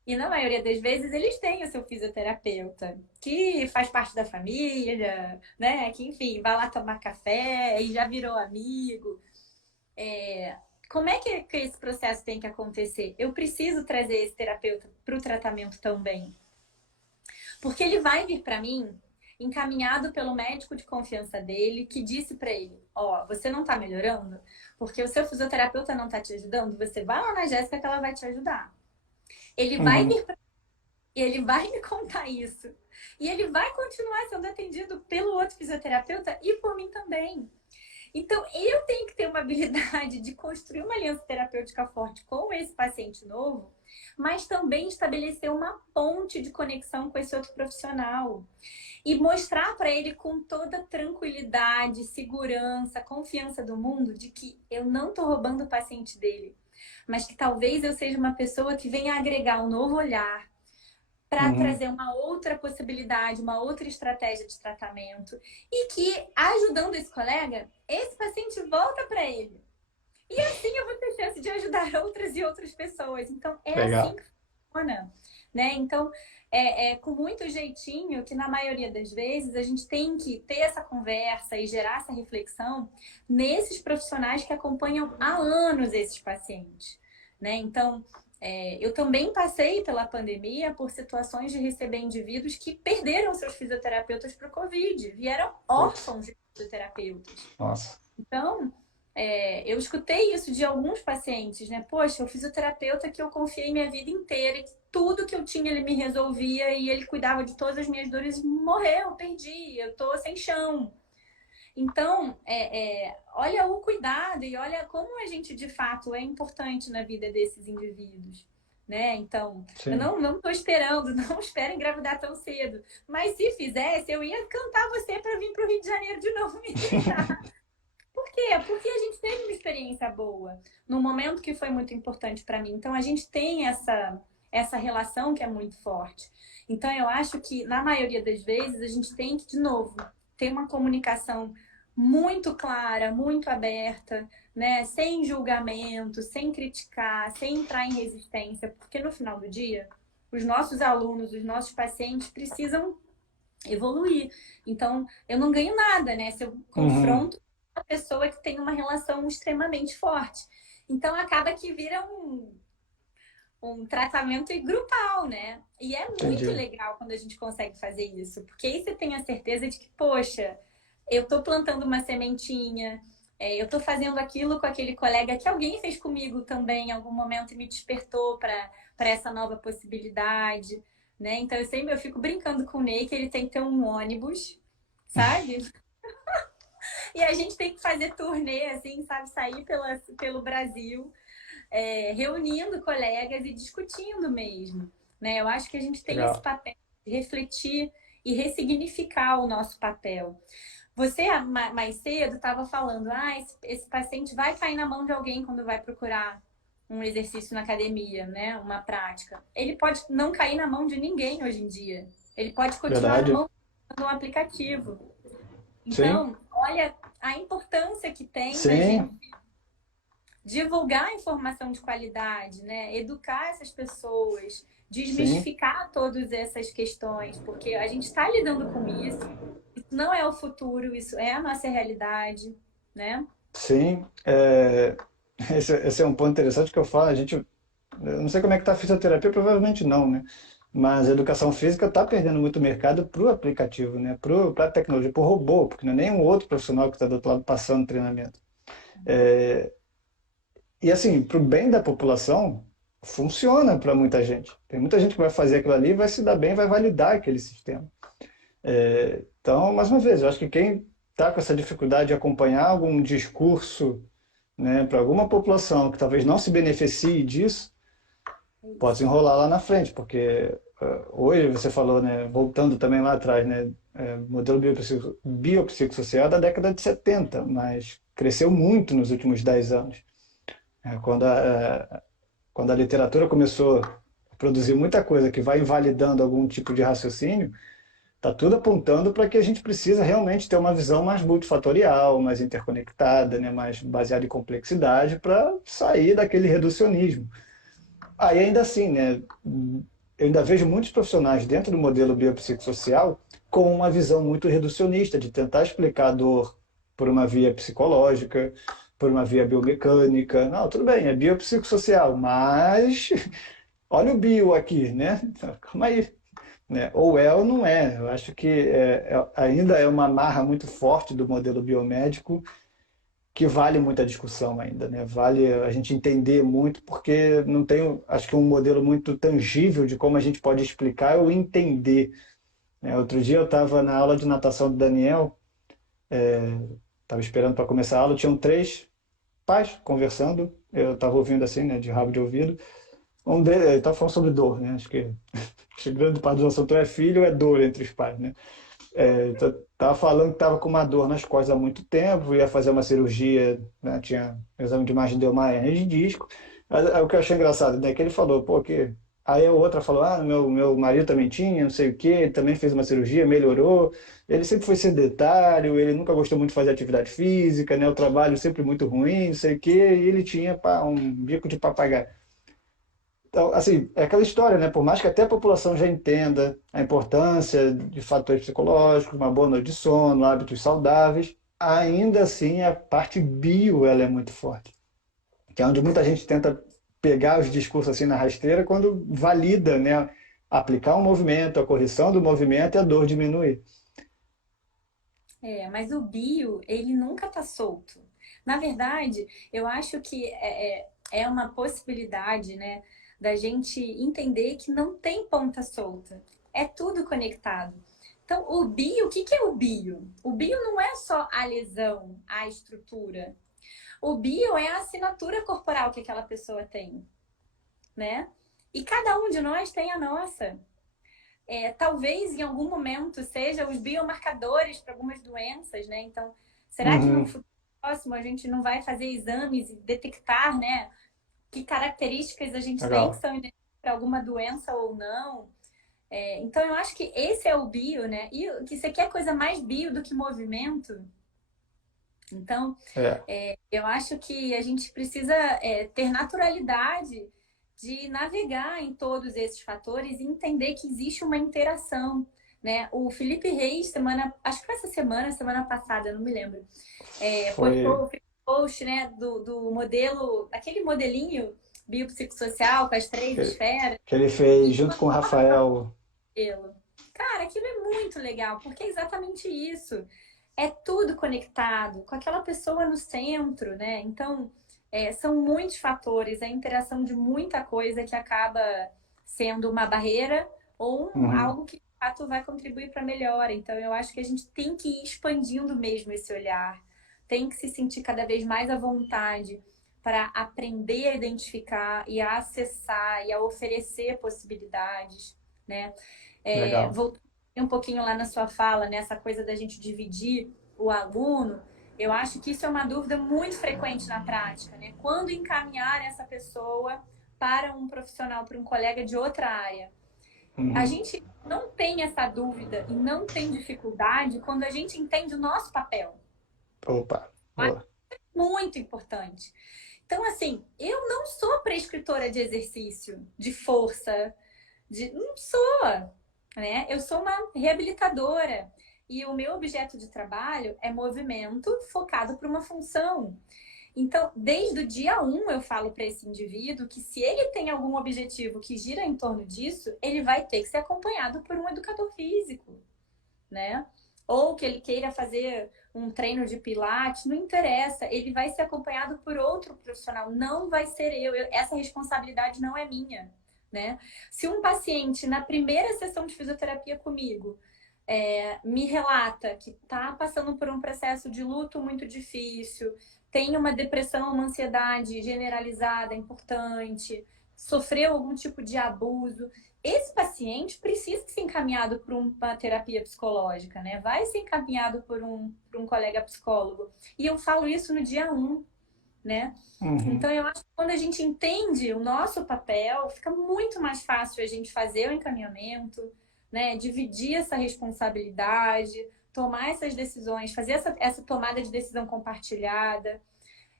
E na maioria das vezes eles têm o seu fisioterapeuta, que faz parte da família, né? Que, enfim, vai lá tomar café e já virou amigo. Como é que esse processo tem que acontecer? Eu preciso trazer esse terapeuta para o tratamento também. Porque ele vai vir para mim encaminhado pelo médico de confiança dele, que disse para ele: Ó, você não tá melhorando porque o seu fisioterapeuta não tá te ajudando. Você vai lá na Jéssica que ela vai te ajudar. Ele vai Uhum. vir pra... e ele vai me contar isso. E ele vai continuar sendo atendido pelo outro fisioterapeuta e por mim também. Então, eu tenho que ter uma habilidade de construir uma aliança terapêutica forte com esse paciente novo, mas também estabelecer uma ponte de conexão com esse outro profissional e mostrar para ele com toda tranquilidade, segurança, confiança do mundo de que eu não estou roubando o paciente dele, mas que talvez eu seja uma pessoa que venha agregar um novo olhar para Uhum. trazer uma outra possibilidade, uma outra estratégia de tratamento e que, ajudando esse colega, esse paciente volta para ele. E assim eu vou ter chance de ajudar outras e outras pessoas. Então, é assim Legal. que funciona, né? Então, com muito jeitinho que, na maioria das vezes, a gente tem que ter essa conversa e gerar essa reflexão nesses profissionais que acompanham há anos esses pacientes, né? Então, eu também passei pela pandemia por situações de receber indivíduos que perderam seus fisioterapeutas para o Covid, vieram Putz, órfãos de fisioterapeutas. nossa. Então, eu escutei isso de alguns pacientes, né? Poxa, o fisioterapeuta que eu confiei minha vida inteira, e que tudo que eu tinha ele me resolvia e ele cuidava de todas as minhas dores, morreu, perdi, eu tô sem chão. Então, olha o cuidado e olha como a gente de fato é importante na vida desses indivíduos. Né? Então, eu Sim. não estou esperando, não espero engravidar tão cedo. Mas se fizesse, eu ia cantar você para vir para o Rio de Janeiro de novo me visitar. Por quê? Porque a gente teve uma experiência boa num momento que foi muito importante para mim. Então a gente tem essa relação que é muito forte. Então eu acho que na maioria das vezes a gente tem que de novo ter uma comunicação muito clara, muito aberta, né, sem julgamento, sem criticar, sem entrar em resistência, porque no final do dia os nossos alunos, os nossos pacientes precisam evoluir. Então, eu não ganho nada, né? Se eu Uhum. confronto uma pessoa que tem uma relação extremamente forte. Então, acaba que vira um tratamento grupal, né? E é muito Entendi. legal quando a gente consegue fazer isso, porque aí você tem a certeza de que, poxa, eu tô plantando uma sementinha, eu tô fazendo aquilo com aquele colega que alguém fez comigo também em algum momento e me despertou para essa nova possibilidade, né? Então eu fico brincando com o Ney que ele tem que ter um ônibus, sabe? E a gente tem que fazer turnê, assim, sabe? Sair pelo Brasil, reunindo colegas e discutindo mesmo, né? Eu acho que a gente tem esse Legal. papel de refletir e ressignificar o nosso papel. Você, mais cedo, estava falando, esse paciente vai cair na mão de alguém quando vai procurar um exercício na academia, né? Uma prática. Ele pode não cair na mão de ninguém hoje em dia. Ele pode continuar na Verdade. mão de um aplicativo. Sim, Então, olha a importância que tem da gente sim, divulgar a informação de qualidade, né? Educar essas pessoas, sim, desmistificar todas essas questões, porque a gente está lidando com isso. Isso não é o futuro, isso é a nossa realidade, né? sim. Esse é um ponto interessante que eu falo. Eu não sei como é que está a fisioterapia, provavelmente não, né? Mas a educação física está perdendo muito mercado para o aplicativo, né? Para a tecnologia, para o robô, porque não é nenhum outro profissional que está do outro lado passando treinamento. E assim, para o bem da população, funciona para muita gente. Tem muita gente que vai fazer aquilo ali, vai se dar bem, vai validar aquele sistema. Então, mais uma vez, eu acho que quem está com essa dificuldade de acompanhar algum discurso, né, para alguma população que talvez não se beneficie disso, É pode se isso. enrolar lá na frente, porque hoje você falou, né, voltando também lá atrás, né, modelo biopsicossocial da década de 70, mas cresceu muito nos últimos 10 anos. Quando quando a literatura começou a produzir muita coisa que vai invalidando algum tipo de raciocínio, está tudo apontando para que a gente precisa realmente ter uma visão mais multifatorial, mais interconectada, né, mais baseada em complexidade, para sair daquele reducionismo. Aí ainda assim, né, eu ainda vejo muitos profissionais dentro do modelo biopsicossocial com uma visão muito reducionista, de tentar explicar a dor por uma via psicológica, por uma via biomecânica. Não, tudo bem, é biopsicossocial, mas olha o bio aqui, né? Calma aí, né? Ou é ou não é. Eu acho que ainda é uma marra muito forte do modelo biomédico que vale muita discussão ainda, né? Vale a gente entender muito, porque não tem, acho que um modelo muito tangível de como a gente pode explicar ou entender, né? Outro dia eu estava na aula de natação do Daniel, estava esperando para começar a aula, tinham três pais conversando, eu estava ouvindo assim, né, de rabo de ouvido. Um deles estava falando sobre dor, né? Acho que grande parte do assunto é filho, é dor entre os pais, né? Tava falando que estava com uma dor nas costas há muito tempo, ia fazer uma cirurgia, né? Tinha um exame de imagem, deu uma hernia de disco. Aí o que eu achei engraçado, né? Que ele falou, pô, que. Aí a outra falou, meu marido também tinha, não sei o quê, ele também fez uma cirurgia, melhorou. Ele sempre foi sedentário, ele nunca gostou muito de fazer atividade física, né? O trabalho sempre muito ruim, não sei o quê, e ele tinha pá, um bico de papagaio. Então, assim, é aquela história, né? Por mais que até a população já entenda a importância de fatores psicológicos, uma boa noite de sono, hábitos saudáveis, ainda assim a parte bio ela é muito forte. Que é onde muita gente tenta pegar os discursos assim na rasteira quando valida, né? Aplicar um movimento, a correção do movimento e a dor diminuir. Mas o bio, ele nunca tá solto. Na verdade, eu acho que é uma possibilidade, né, da gente entender que não tem ponta solta. É tudo conectado. Então, o bio, o que que é o bio? O bio não é só a lesão, a estrutura. O bio é a assinatura corporal que aquela pessoa tem, né? E cada um de nós tem a nossa. Talvez em algum momento seja os biomarcadores para algumas doenças, né? Então, será que no Uhum, futuro próximo a gente não vai fazer exames e detectar, né, que características a gente tem que legal. são para alguma doença ou não? Então, eu acho que esse é o bio, né? E que você quer coisa mais bio do que movimento? Então, É, eu acho que a gente precisa ter naturalidade de navegar em todos esses fatores e entender que existe uma interação, né? O Felipe Reis, acho que foi essa semana, semana passada, não me lembro, foi fez um post, né, do modelo, aquele modelinho biopsicossocial com as três que, esferas que ele fez e junto uma com o forma para Rafael. modelo. Cara, aquilo é muito legal, porque é exatamente isso. É tudo conectado, com aquela pessoa no centro, né? Então, são muitos fatores, a interação de muita coisa que acaba sendo uma barreira ou Uhum, algo que de fato vai contribuir para a melhora. Então, eu acho que a gente tem que ir expandindo mesmo esse olhar, tem que se sentir cada vez mais à vontade para aprender a identificar e a acessar e a oferecer possibilidades, né? legal. Voltando um pouquinho lá na sua fala, nessa coisa da gente dividir o aluno, eu acho que isso é uma dúvida muito frequente na prática, né? Quando encaminhar essa pessoa para um profissional, para um colega de outra área? A Uhum. gente não tem essa dúvida e não tem dificuldade quando a gente entende o nosso papel. Opa, boa. Muito importante. Então, assim, eu não sou prescritora de exercício, de força, não sou, né? Eu sou uma reabilitadora e o meu objeto de trabalho é movimento focado para uma função. Então, desde o dia um, eu falo para esse indivíduo que se ele tem algum objetivo que gira em torno disso, ele vai ter que ser acompanhado por um educador físico, né? Ou que ele queira fazer um treino de pilates, não interessa, ele vai ser acompanhado por outro profissional, não vai ser essa responsabilidade não é minha, né? Se um paciente na primeira sessão de fisioterapia comigo me relata que está passando por um processo de luto muito difícil, tem uma depressão, uma ansiedade generalizada importante, sofreu algum tipo de abuso, esse paciente precisa ser encaminhado para uma terapia psicológica, né? Vai ser encaminhado por um colega psicólogo. E eu falo isso no dia um. né? Uhum. Então, eu acho que quando a gente entende o nosso papel, fica muito mais fácil a gente fazer o encaminhamento, né? Dividir essa responsabilidade, tomar essas decisões, fazer essa tomada de decisão compartilhada.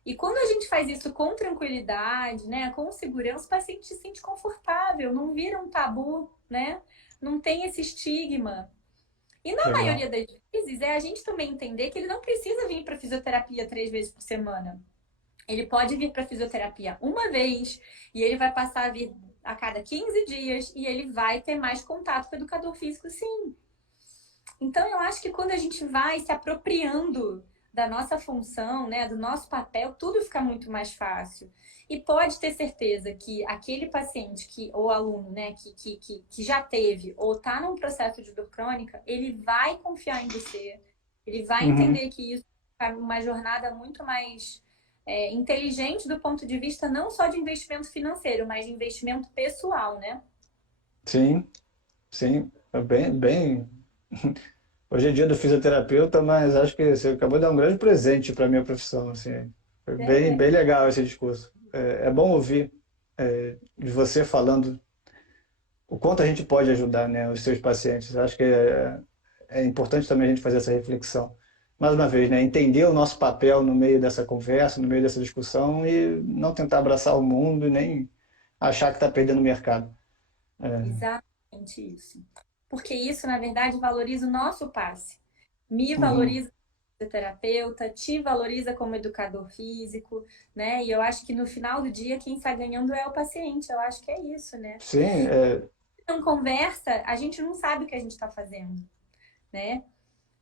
E quando a gente faz isso com tranquilidade, né, com segurança, o paciente se sente confortável, não vira um tabu, né? Não tem esse estigma. E na Legal. maioria das vezes é a gente também entender que ele não precisa vir para fisioterapia 3 vezes por semana. Ele pode vir para fisioterapia uma vez e ele vai passar a vir a cada 15 dias e ele vai ter mais contato com o educador físico, sim. Então, eu acho que quando a gente vai se apropriando da nossa função, né, do nosso papel, tudo fica muito mais fácil. E pode ter certeza que aquele paciente que, ou aluno, né, que já teve ou está num processo de dor crônica, ele vai confiar em você, ele vai Uhum. entender que isso é uma jornada muito mais inteligente do ponto de vista não só de investimento financeiro, mas de investimento pessoal, né? Sim, sim. É bem. Hoje é dia do fisioterapeuta, mas acho que você acabou de dar um grande presente para a minha profissão, assim. Foi É, bem legal esse discurso. É bom ouvir de você falando o quanto a gente pode ajudar, né, os seus pacientes. Acho que é importante também a gente fazer essa reflexão. Mais uma vez, né, entender o nosso papel no meio dessa conversa, no meio dessa discussão e não tentar abraçar o mundo e nem achar que está perdendo o mercado. exatamente isso. Porque isso, na verdade, valoriza o nosso passe. Me Uhum. valoriza como terapeuta, te valoriza como educador físico, né? E eu acho que no final do dia, quem está ganhando é o paciente. Eu acho que é isso, né? Sim, Não conversa, a gente não sabe o que a gente está fazendo, né?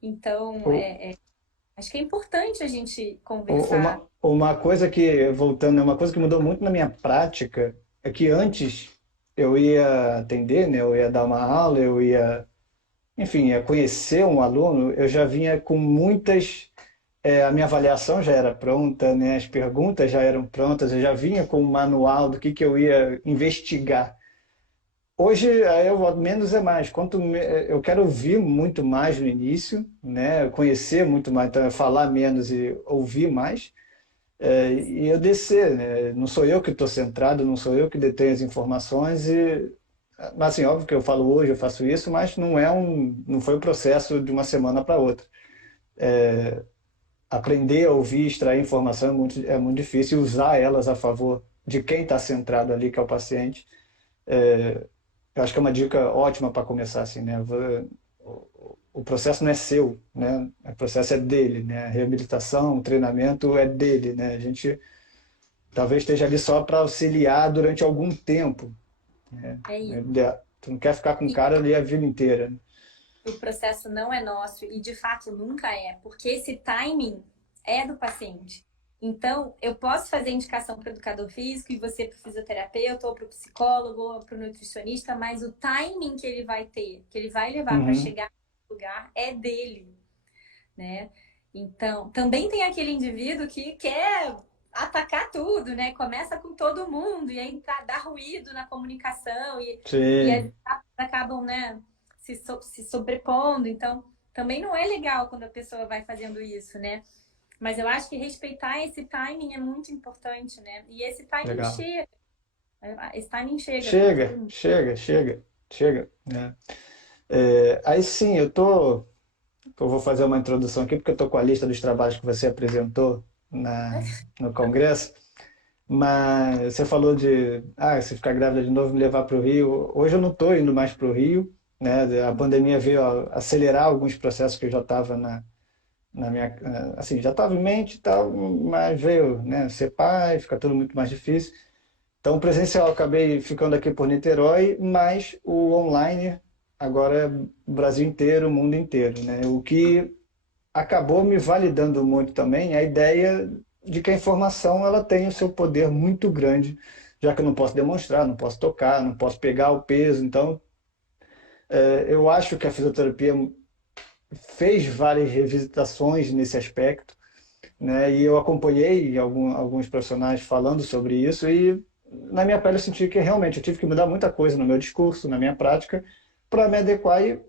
Então, o, acho que é importante a gente conversar. uma coisa que, voltando, uma coisa que mudou muito na minha prática é que antes eu ia atender, né, eu ia dar uma aula, eu ia, enfim, ia conhecer um aluno, eu já vinha com muitas, a minha avaliação já era pronta, né, as perguntas já eram prontas, eu já vinha com um manual do que eu ia investigar. Hoje, aí eu menos é mais. Eu quero ouvir muito mais no início, né? Conhecer muito mais, então é falar menos e ouvir mais. E eu descer, né? Não sou eu que estou centrado, não sou eu que detenho as informações mas assim, óbvio que eu falo hoje, eu faço isso, mas não foi um processo de uma semana para outra. Aprender a ouvir, extrair informação é muito difícil e usar elas a favor de quem está centrado ali, que é o paciente. Eu acho que é uma dica ótima para começar assim, né? O processo não é seu, né? O processo é dele, né? A reabilitação, o treinamento é dele, né? A gente talvez esteja ali só para auxiliar durante algum tempo. É isso. Tu não quer ficar com o cara ali a vida inteira. O processo não é nosso e de fato nunca é, porque esse timing é do paciente. Então, eu posso fazer indicação para o educador físico e você para o fisioterapeuta, ou para o psicólogo, ou para o nutricionista, mas o timing que ele vai ter, que ele vai levar para Uhum. chegar no lugar, é dele, né? Então, também tem aquele indivíduo que quer atacar tudo, né? Começa com todo mundo e aí dá ruído na comunicação e as Sim, etapas acabam, né, se sobrepondo. Então, também não é legal quando a pessoa vai fazendo isso, né? Mas eu acho que respeitar esse timing é muito importante, né? E legal. esse timing chega para todo Chega, mundo. chega, chega, chega, né? Aí sim, eu vou fazer uma introdução aqui, porque eu estou com a lista dos trabalhos que você apresentou no Congresso. Mas você falou se ficar grávida de novo, me levar para o Rio. Hoje eu não estou indo mais para o Rio, né? A pandemia veio acelerar alguns processos que eu já estava na minha, assim, já estava em mente e tal, mas veio, né, ser pai, fica tudo muito mais difícil. Então, o presencial eu acabei ficando aqui por Niterói, mas o online agora é o Brasil inteiro, o mundo inteiro, né? O que acabou me validando muito também a ideia de que a informação ela tem o seu poder muito grande, já que eu não posso demonstrar, não posso tocar, não posso pegar o peso. Então, eu acho que a fisioterapia fez várias revisitações nesse aspecto, né? E eu acompanhei alguns profissionais falando sobre isso e na minha pele eu senti que realmente eu tive que mudar muita coisa no meu discurso, na minha prática, para me adequar e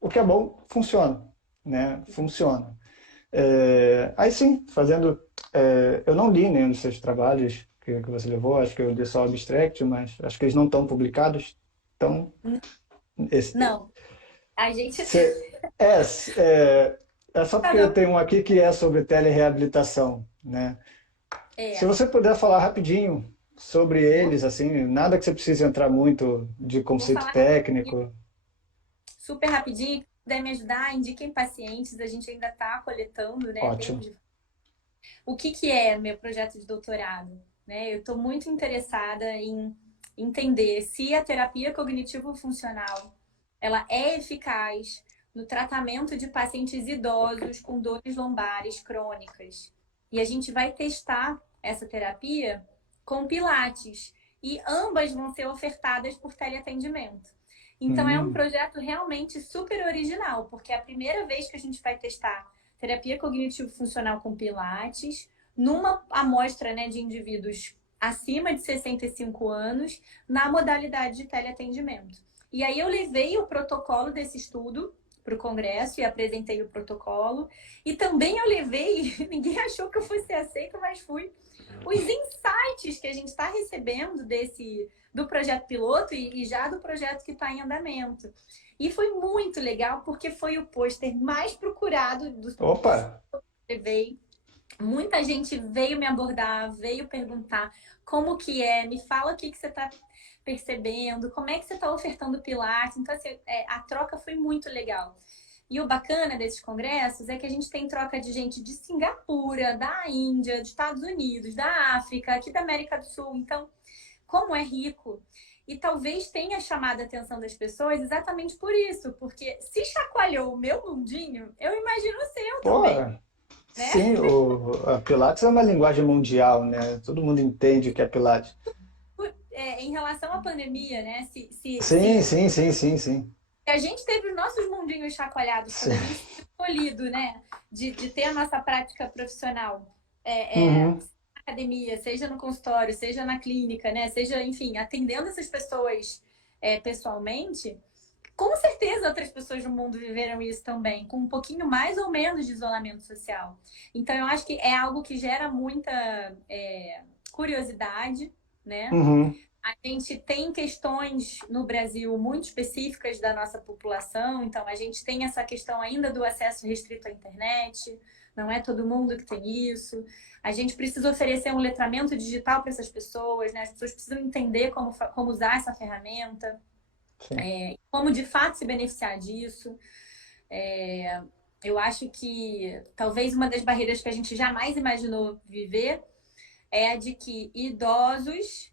o que é bom funciona, né? Funciona. Aí sim, eu não li nenhum dos seus trabalhos que você levou, acho que eu li só o abstract, mas acho que eles não estão publicados. Então, esse, Não, a gente cê- é, é, é só porque eu cada tenho um aqui que é sobre telereabilitação, né? Se é, você puder falar rapidinho sobre eles, assim, nada que você precise entrar muito de vou conceito falar técnico. super rapidinho, se puder me ajudar, indiquem pacientes, a gente ainda está coletando, né? Ótimo. O que que é meu projeto de doutorado, né? Eu estou muito interessada em entender se a terapia cognitivo-funcional ela é eficaz no tratamento de pacientes idosos com dores lombares crônicas. E a gente vai testar essa terapia com Pilates. E ambas vão ser ofertadas por teleatendimento. Então é um Hum, projeto realmente super original, porque é a primeira vez que a gente vai testar terapia cognitivo-funcional com Pilates numa amostra, né, de indivíduos acima de 65 anos na modalidade de teleatendimento. E aí eu levei o protocolo desse estudo para o congresso e apresentei o protocolo. E também eu levei, ninguém achou que eu fosse aceita, mas fui, os insights que a gente está recebendo do projeto piloto e já do projeto que está em andamento. E foi muito legal porque foi o pôster mais procurado dos opa! que eu levei. Muita gente veio me abordar, veio perguntar como que é, me fala o que que você está percebendo, como é que você está ofertando Pilates. Então, assim, a troca foi muito legal. E o bacana desses congressos é que a gente tem troca de gente de Singapura, da Índia, dos Estados Unidos, da África, aqui da América do Sul. Então, como é rico. E talvez tenha chamado a atenção das pessoas exatamente por isso, porque se chacoalhou o meu mundinho, eu imagino o seu Pô, também, né? sim, a Pilates é uma linguagem mundial, né? Todo mundo entende o que é Pilates. Em relação à pandemia, né? Sim, sim, sim, sim, sim. A gente teve os nossos mundinhos chacoalhados quando a Sim. gente foi escolhido, né? De ter a nossa prática profissional Uhum, na academia, seja no consultório, seja na clínica, né? Seja, enfim, atendendo essas pessoas pessoalmente. Com certeza outras pessoas no mundo viveram isso também, com um pouquinho mais ou menos de isolamento social. Então, eu acho que é algo que gera muita curiosidade, né? uhum, A gente tem questões no Brasil muito específicas da nossa população, então a gente tem essa questão ainda do acesso restrito à internet, não é todo mundo que tem isso. A gente precisa oferecer um letramento digital para essas pessoas, né? As pessoas precisam entender como usar essa ferramenta, sim. como de fato se beneficiar disso. É, eu acho que talvez uma das barreiras que a gente jamais imaginou viver é a de que idosos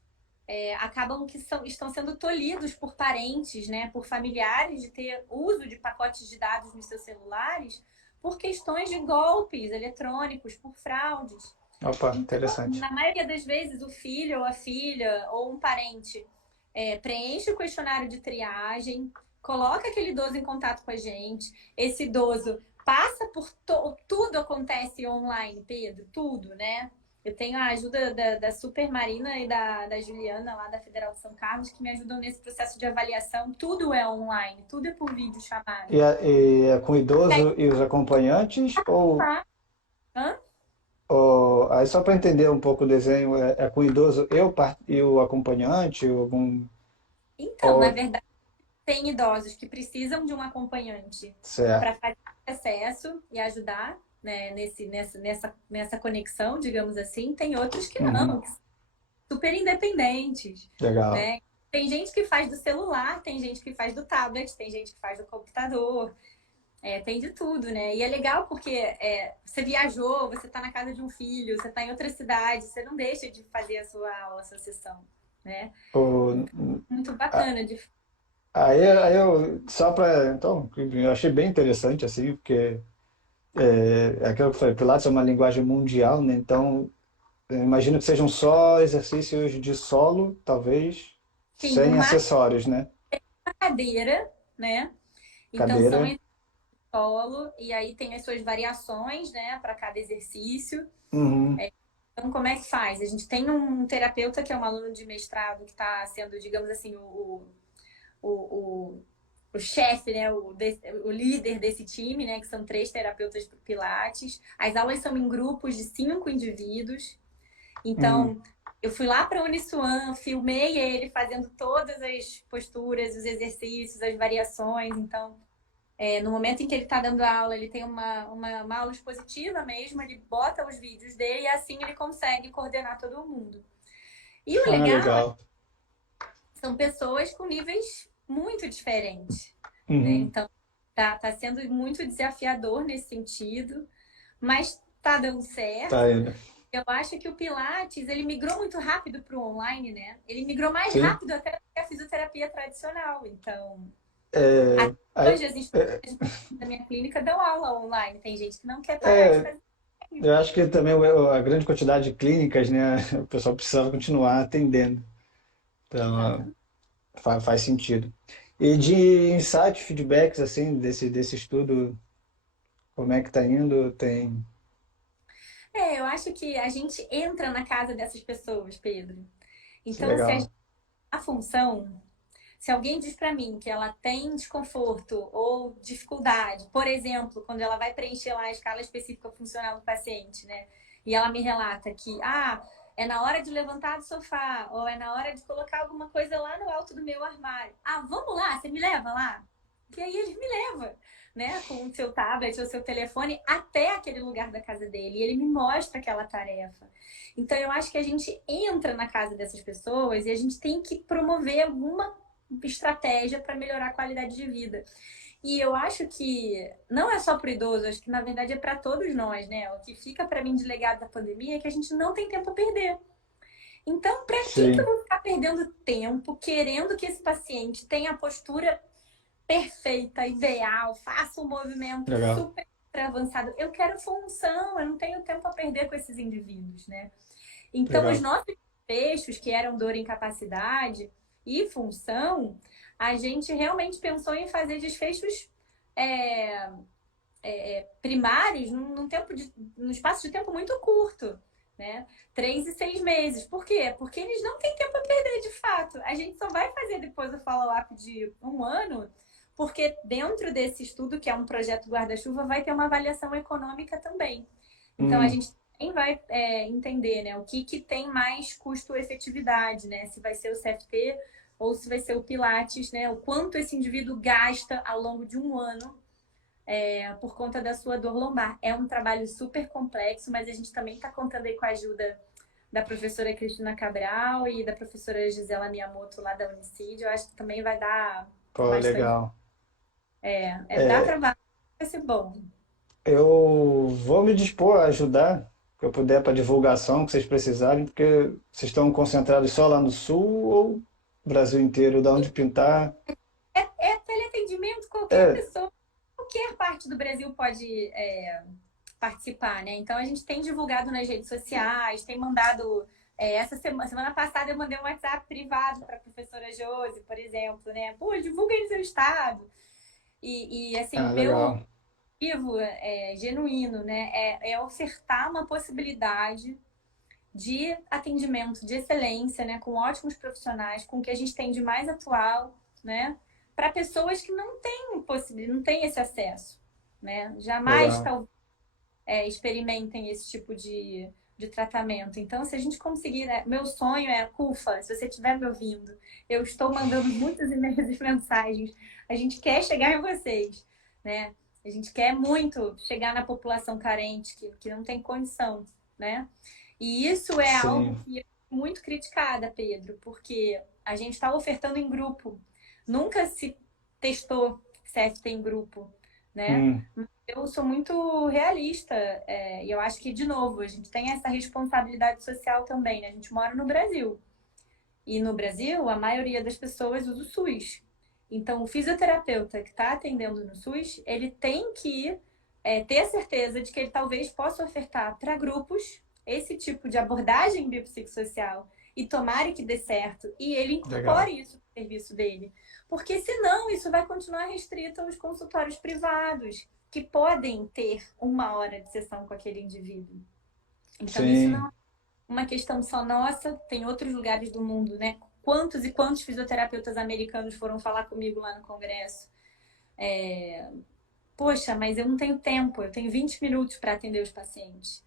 acabam que estão sendo tolhidos por parentes, né, por familiares, de ter uso de pacotes de dados nos seus celulares por questões de golpes eletrônicos, por fraudes. Opa, Então, interessante. na maioria das vezes, o filho ou a filha ou um parente preenche o questionário de triagem, coloca aquele idoso em contato com a gente, esse idoso passa por tudo acontece online, Pedro, tudo, né? Eu tenho a ajuda da Super Marina e da Juliana, lá da Federal de São Carlos, que me ajudam nesse processo de avaliação. Tudo é online, tudo é por vídeo chamada. E é com o idoso e os acompanhantes Tá? Hã? aí só para entender um pouco o desenho, é com o idoso e o acompanhante, ou algum, Então, na ou, verdade, tem idosos que precisam de um acompanhante para certo. fazer acesso e ajudar, né, nessa conexão, digamos assim. Tem outros que não, Uhum, que são super independentes, legal. né? Tem gente que faz do celular, tem gente que faz do tablet, tem gente que faz do computador. Tem de tudo, né? E é legal porque você viajou, você está na casa de um filho, você está em outra cidade, você não deixa de fazer a sua aula, a sua sessão, né? O, Então, muito a- bacana de. aí eu, só para, então, eu achei bem interessante, assim, porque é aquilo que eu falei, Pilates é uma linguagem mundial, né? Então, eu imagino que sejam só exercícios de solo, talvez, Sim, sem acessórios, né? uma cadeira, né? Então são Cadeira. em solo, e aí tem as suas variações, né, para cada exercício. Uhum, Então, como é que faz? A gente tem um terapeuta que é um aluno de mestrado que está sendo, digamos assim, o o chefe, né, o líder desse time, né, que são 3 terapeutas Pilates. As aulas são em grupos de 5 indivíduos. Hum, Então, eu fui lá para a Uniswan, filmei ele fazendo todas as posturas, os exercícios, as variações. Então, no momento em que ele está dando aula, ele tem uma aula expositiva mesmo, ele bota os vídeos dele e assim ele consegue coordenar todo mundo. E o legal legal. são pessoas com níveis muito diferentes, né? Uhum, Então, tá sendo muito desafiador nesse sentido, mas tá dando tá certo. indo. Eu acho que o Pilates, ele migrou muito rápido para o online, né? Ele migrou mais Sim. rápido até que a fisioterapia tradicional. Então, É, até aí, hoje as é, instrutoras da minha clínica dão aula online. Tem gente que não quer parar de é, fazer. eu acho que também a grande quantidade de clínicas, né, o pessoal precisava continuar atendendo. Então, Exatamente. faz sentido. E de insights, feedbacks, assim, desse estudo, como é que tá indo? Tem... Eu acho que a gente entra na casa dessas pessoas, Pedro. Que Então, se legal. a função, se alguém diz para mim que ela tem desconforto ou dificuldade, por exemplo, quando ela vai preencher lá a escala específica funcional do paciente, né? E ela me relata que, é na hora de levantar do sofá, ou é na hora de colocar alguma coisa lá no alto do meu armário. Ah, vamos lá, você me leva lá? E aí ele me leva, né, com o seu tablet ou seu telefone até aquele lugar da casa dele. E ele me mostra aquela tarefa. Então eu acho que a gente entra na casa dessas pessoas e a gente tem que promover alguma estratégia para melhorar a qualidade de vida. E eu acho que não é só para o idoso, acho que na verdade é para todos nós, né? O que fica para mim de legado da pandemia é que a gente não tem tempo a perder. Então, para que eu Sim, vou ficar perdendo tempo querendo que esse paciente tenha a postura perfeita, ideal, faça um movimento legal. super avançado? Eu quero função, eu não tenho tempo a perder com esses indivíduos, né? Então, os Legal. nossos peixes, que eram dor, incapacidade e função, a gente realmente pensou em fazer desfechos é, primários num espaço de tempo muito curto, né? 3 e 6 meses. Por quê? Porque eles não têm tempo a perder de fato. A gente só vai fazer depois o follow-up de 1 ano, porque dentro desse estudo, que é um projeto guarda-chuva, vai ter uma avaliação econômica também. Então a Hum, gente também vai entender, né, o que tem mais custo-efetividade, né? Se vai ser o CFT ou se vai ser o Pilates, né? O quanto esse indivíduo gasta ao longo de 1 ano por conta da sua dor lombar. É um trabalho super complexo, mas a gente também está contando aí com a ajuda da professora Cristina Cabral e da professora Gisela Miyamoto lá da Unicid. Eu acho que também vai dar pô, bastante. legal. Dá É, trabalho, vai ser bom. eu vou me dispor a ajudar, que eu puder, para divulgação que vocês precisarem, porque vocês estão concentrados só lá no sul ou Brasil inteiro, da onde pintar? É teleatendimento, qualquer É, pessoa, qualquer parte do Brasil pode participar, né? Então a gente tem divulgado nas redes sociais, tem mandado. Essa semana passada eu mandei um WhatsApp privado para a professora Josi, por exemplo, né? Pô, divulga aí no seu estado. E assim, o meu legal. objetivo genuíno, né? É ofertar uma possibilidade de atendimento de excelência, né? Com ótimos profissionais, com o que a gente tem de mais atual, né? Para pessoas que não têm possibilidade, não têm esse acesso, né? Jamais Legal. talvez experimentem esse tipo de tratamento. Então, se a gente conseguir, né? Meu sonho é, CUFA, se você estiver me ouvindo, eu estou mandando muitos e-mails e mensagens. A gente quer chegar em vocês, né? A gente quer muito chegar na população carente que não tem condição, né? E isso é algo Sim. que é muito criticada, Pedro, porque a gente está ofertando em grupo. Nunca se testou CFT em grupo, né? Hum, Eu sou muito realista e eu acho que, de novo, a gente tem essa responsabilidade social também, né? A gente mora no Brasil. E no Brasil, a maioria das pessoas usa o SUS. Então, o fisioterapeuta que está atendendo no SUS, ele tem que ter a certeza de que ele talvez possa ofertar para grupos esse tipo de abordagem biopsicossocial e tomara que dê certo e ele legal. incorpore isso no serviço dele. Porque senão isso vai continuar restrito aos consultórios privados, que podem ter 1 hora de sessão com aquele indivíduo. Então, isso não Sim. é uma questão só nossa, tem outros lugares do mundo, né? Quantos e quantos fisioterapeutas americanos foram falar comigo lá no congresso? Poxa, mas eu não tenho tempo, eu tenho 20 minutos para atender os pacientes.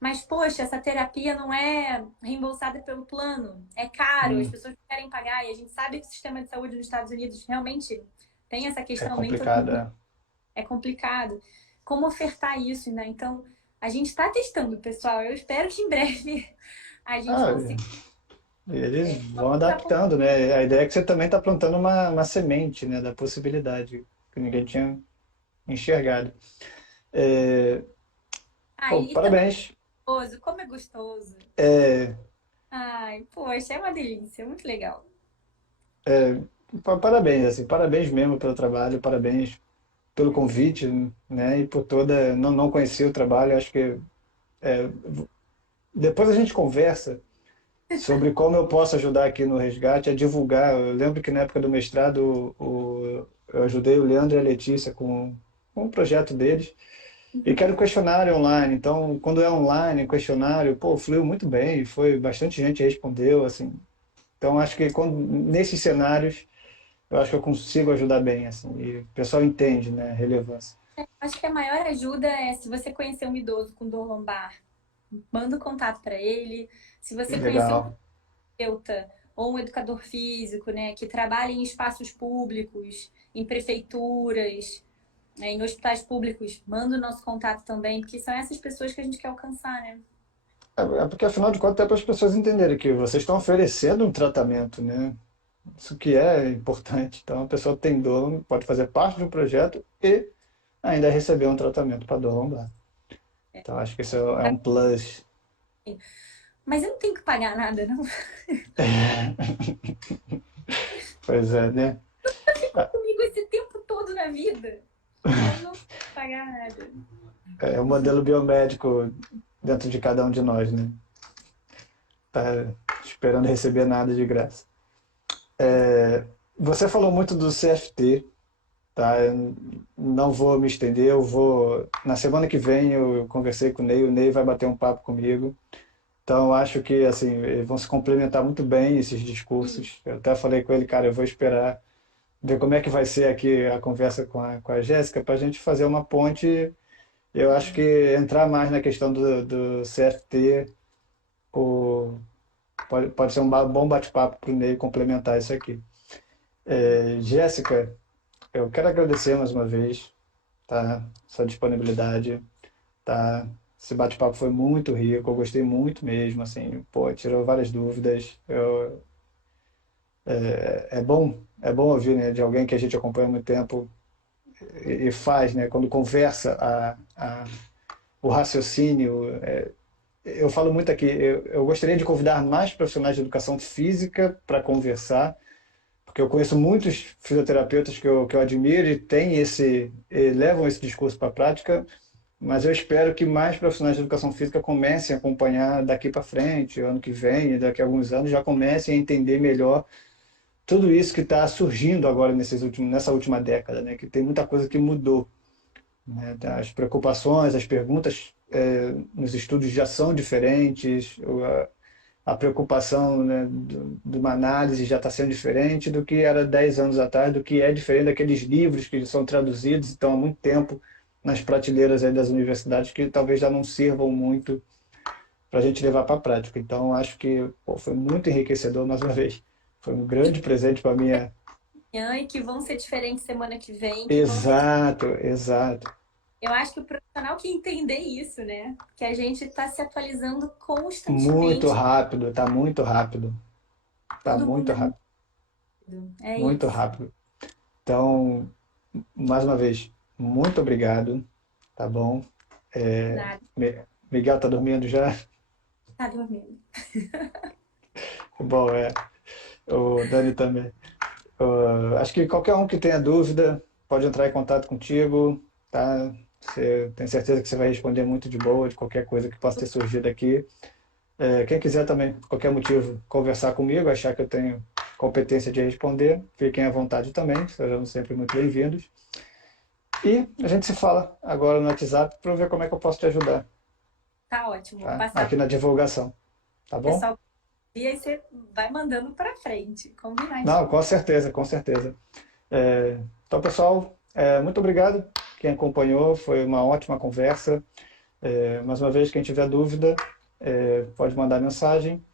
Mas, poxa, essa terapia não é reembolsada pelo plano, é caro, as Hum, pessoas não querem pagar, e a gente sabe que o sistema de saúde nos Estados Unidos realmente tem essa é questão, nem todo complicado, mundo é. é complicado. Como ofertar isso, né? Então, a gente está testando, pessoal. Eu espero que em breve a gente Ah, consiga. eles vão Tá bom. adaptando, né? A ideia é que você também está plantando uma semente, né, da possibilidade que ninguém tinha enxergado. É, pô, Aí também parabéns. é gostoso, como é gostoso. É, Ai, poxa, é uma delícia, é muito legal. parabéns, assim, parabéns mesmo pelo trabalho, parabéns pelo convite, né, e por toda. Não conhecia o trabalho, acho que depois a gente conversa sobre como eu posso ajudar aqui no Resgate a divulgar. Eu lembro que na época do mestrado eu ajudei o Leandro e a Letícia com um projeto deles. E que era um questionário online. Então, quando é online, questionário, pô, fluiu muito bem, foi bastante gente respondeu, assim. Então, acho que nesses cenários, eu acho que eu consigo ajudar bem, assim, e o pessoal entende, né, a relevância. Acho que a maior ajuda é se você conhecer um idoso com dor lombar, manda o contato para ele. Se você conhecer um Legal. terapeuta ou um educador físico, né, que trabalha em espaços públicos, em prefeituras, né, em hospitais públicos, manda o nosso contato também, porque são essas pessoas que a gente quer alcançar, né? É porque, afinal de contas, é para as pessoas entenderem que vocês estão oferecendo um tratamento, né? Isso que é importante. Então, a pessoa tem dor, pode fazer parte de um projeto e ainda receber um tratamento para dor lombar. Então, acho que isso é um plus. Mas eu não tenho que pagar nada, não. Pois é, né? Ficou comigo esse tempo todo na vida. Eu não tenho que pagar nada. É o modelo biomédico dentro de cada um de nós, né? Tá esperando receber nada de graça. Você falou muito do CFT, tá? Eu não vou me estender, eu vou. Na semana que vem eu conversei com o Ney vai bater um papo comigo. Então eu acho que assim, vão se complementar muito bem esses E discursos. Eu até falei com ele, cara, eu vou esperar ver como é que vai ser aqui a conversa com a Jéssica para a gente fazer uma ponte. Eu acho que entrar mais na questão do CFT o, pode ser um bom bate-papo para o Ney complementar isso aqui. Jéssica, eu quero agradecer mais uma vez, tá? Sua disponibilidade, tá? Esse bate-papo foi muito rico, eu gostei muito mesmo, assim, pô, tirou várias dúvidas. É bom ouvir, né, de alguém que a gente acompanha há muito tempo e faz, né, quando conversa o raciocínio. Eu falo muito aqui, eu gostaria de convidar mais profissionais de educação física para conversar, porque eu conheço muitos fisioterapeutas que eu admiro e levam esse discurso para a prática, mas eu espero que mais profissionais de educação física comecem a acompanhar daqui para frente, ano que vem, daqui a alguns anos, já comecem a entender melhor tudo isso que está surgindo agora nessa última década, né? Que tem muita coisa que mudou, né? As preocupações, as perguntas nos estudos já são diferentes, a preocupação, né, de uma análise já está sendo diferente do que era 10 anos atrás, do que é diferente daqueles livros que são traduzidos e estão há muito tempo nas prateleiras aí das universidades que talvez já não sirvam muito para a gente levar para a prática. Então, acho que pô, foi muito enriquecedor mais uma vez. Foi um grande presente para a minha. amanhã e que vão ser diferentes semana que vem, que vão ser. Exato, exato. Eu acho que o profissional que entender isso, né? Que a gente está se atualizando Muito constantemente, rápido, tá muito rápido. Tá todo mundo muito é rápido, muito. É muito isso. rápido. Então, mais uma vez, muito obrigado, tá bom? Nada, Miguel tá dormindo já? tá dormindo. Bom, o Dani também. Acho que qualquer um que tenha dúvida pode entrar em contato contigo, tá? Tenho certeza que você vai responder muito de boa de qualquer coisa que possa ter surgido aqui. Quem quiser também, por qualquer motivo, conversar comigo, achar que eu tenho competência de responder, fiquem à vontade também, serão sempre muito bem-vindos. E a gente se fala agora no WhatsApp para ver como é que eu posso te ajudar, Tá ótimo. Vou tá? passar Aqui pro na divulgação, tá bom? pessoal e aí você vai mandando para frente. Não, Combinadinho. com certeza, com certeza. Então, pessoal, Muito obrigado quem acompanhou, foi uma ótima conversa. Mais uma vez, quem tiver dúvida, pode mandar mensagem.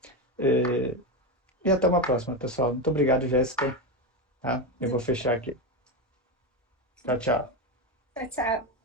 E até uma próxima, pessoal. Muito obrigado, Jéssica. Tá? Eu vou fechar aqui. Tchau, tchau. Tchau, tchau.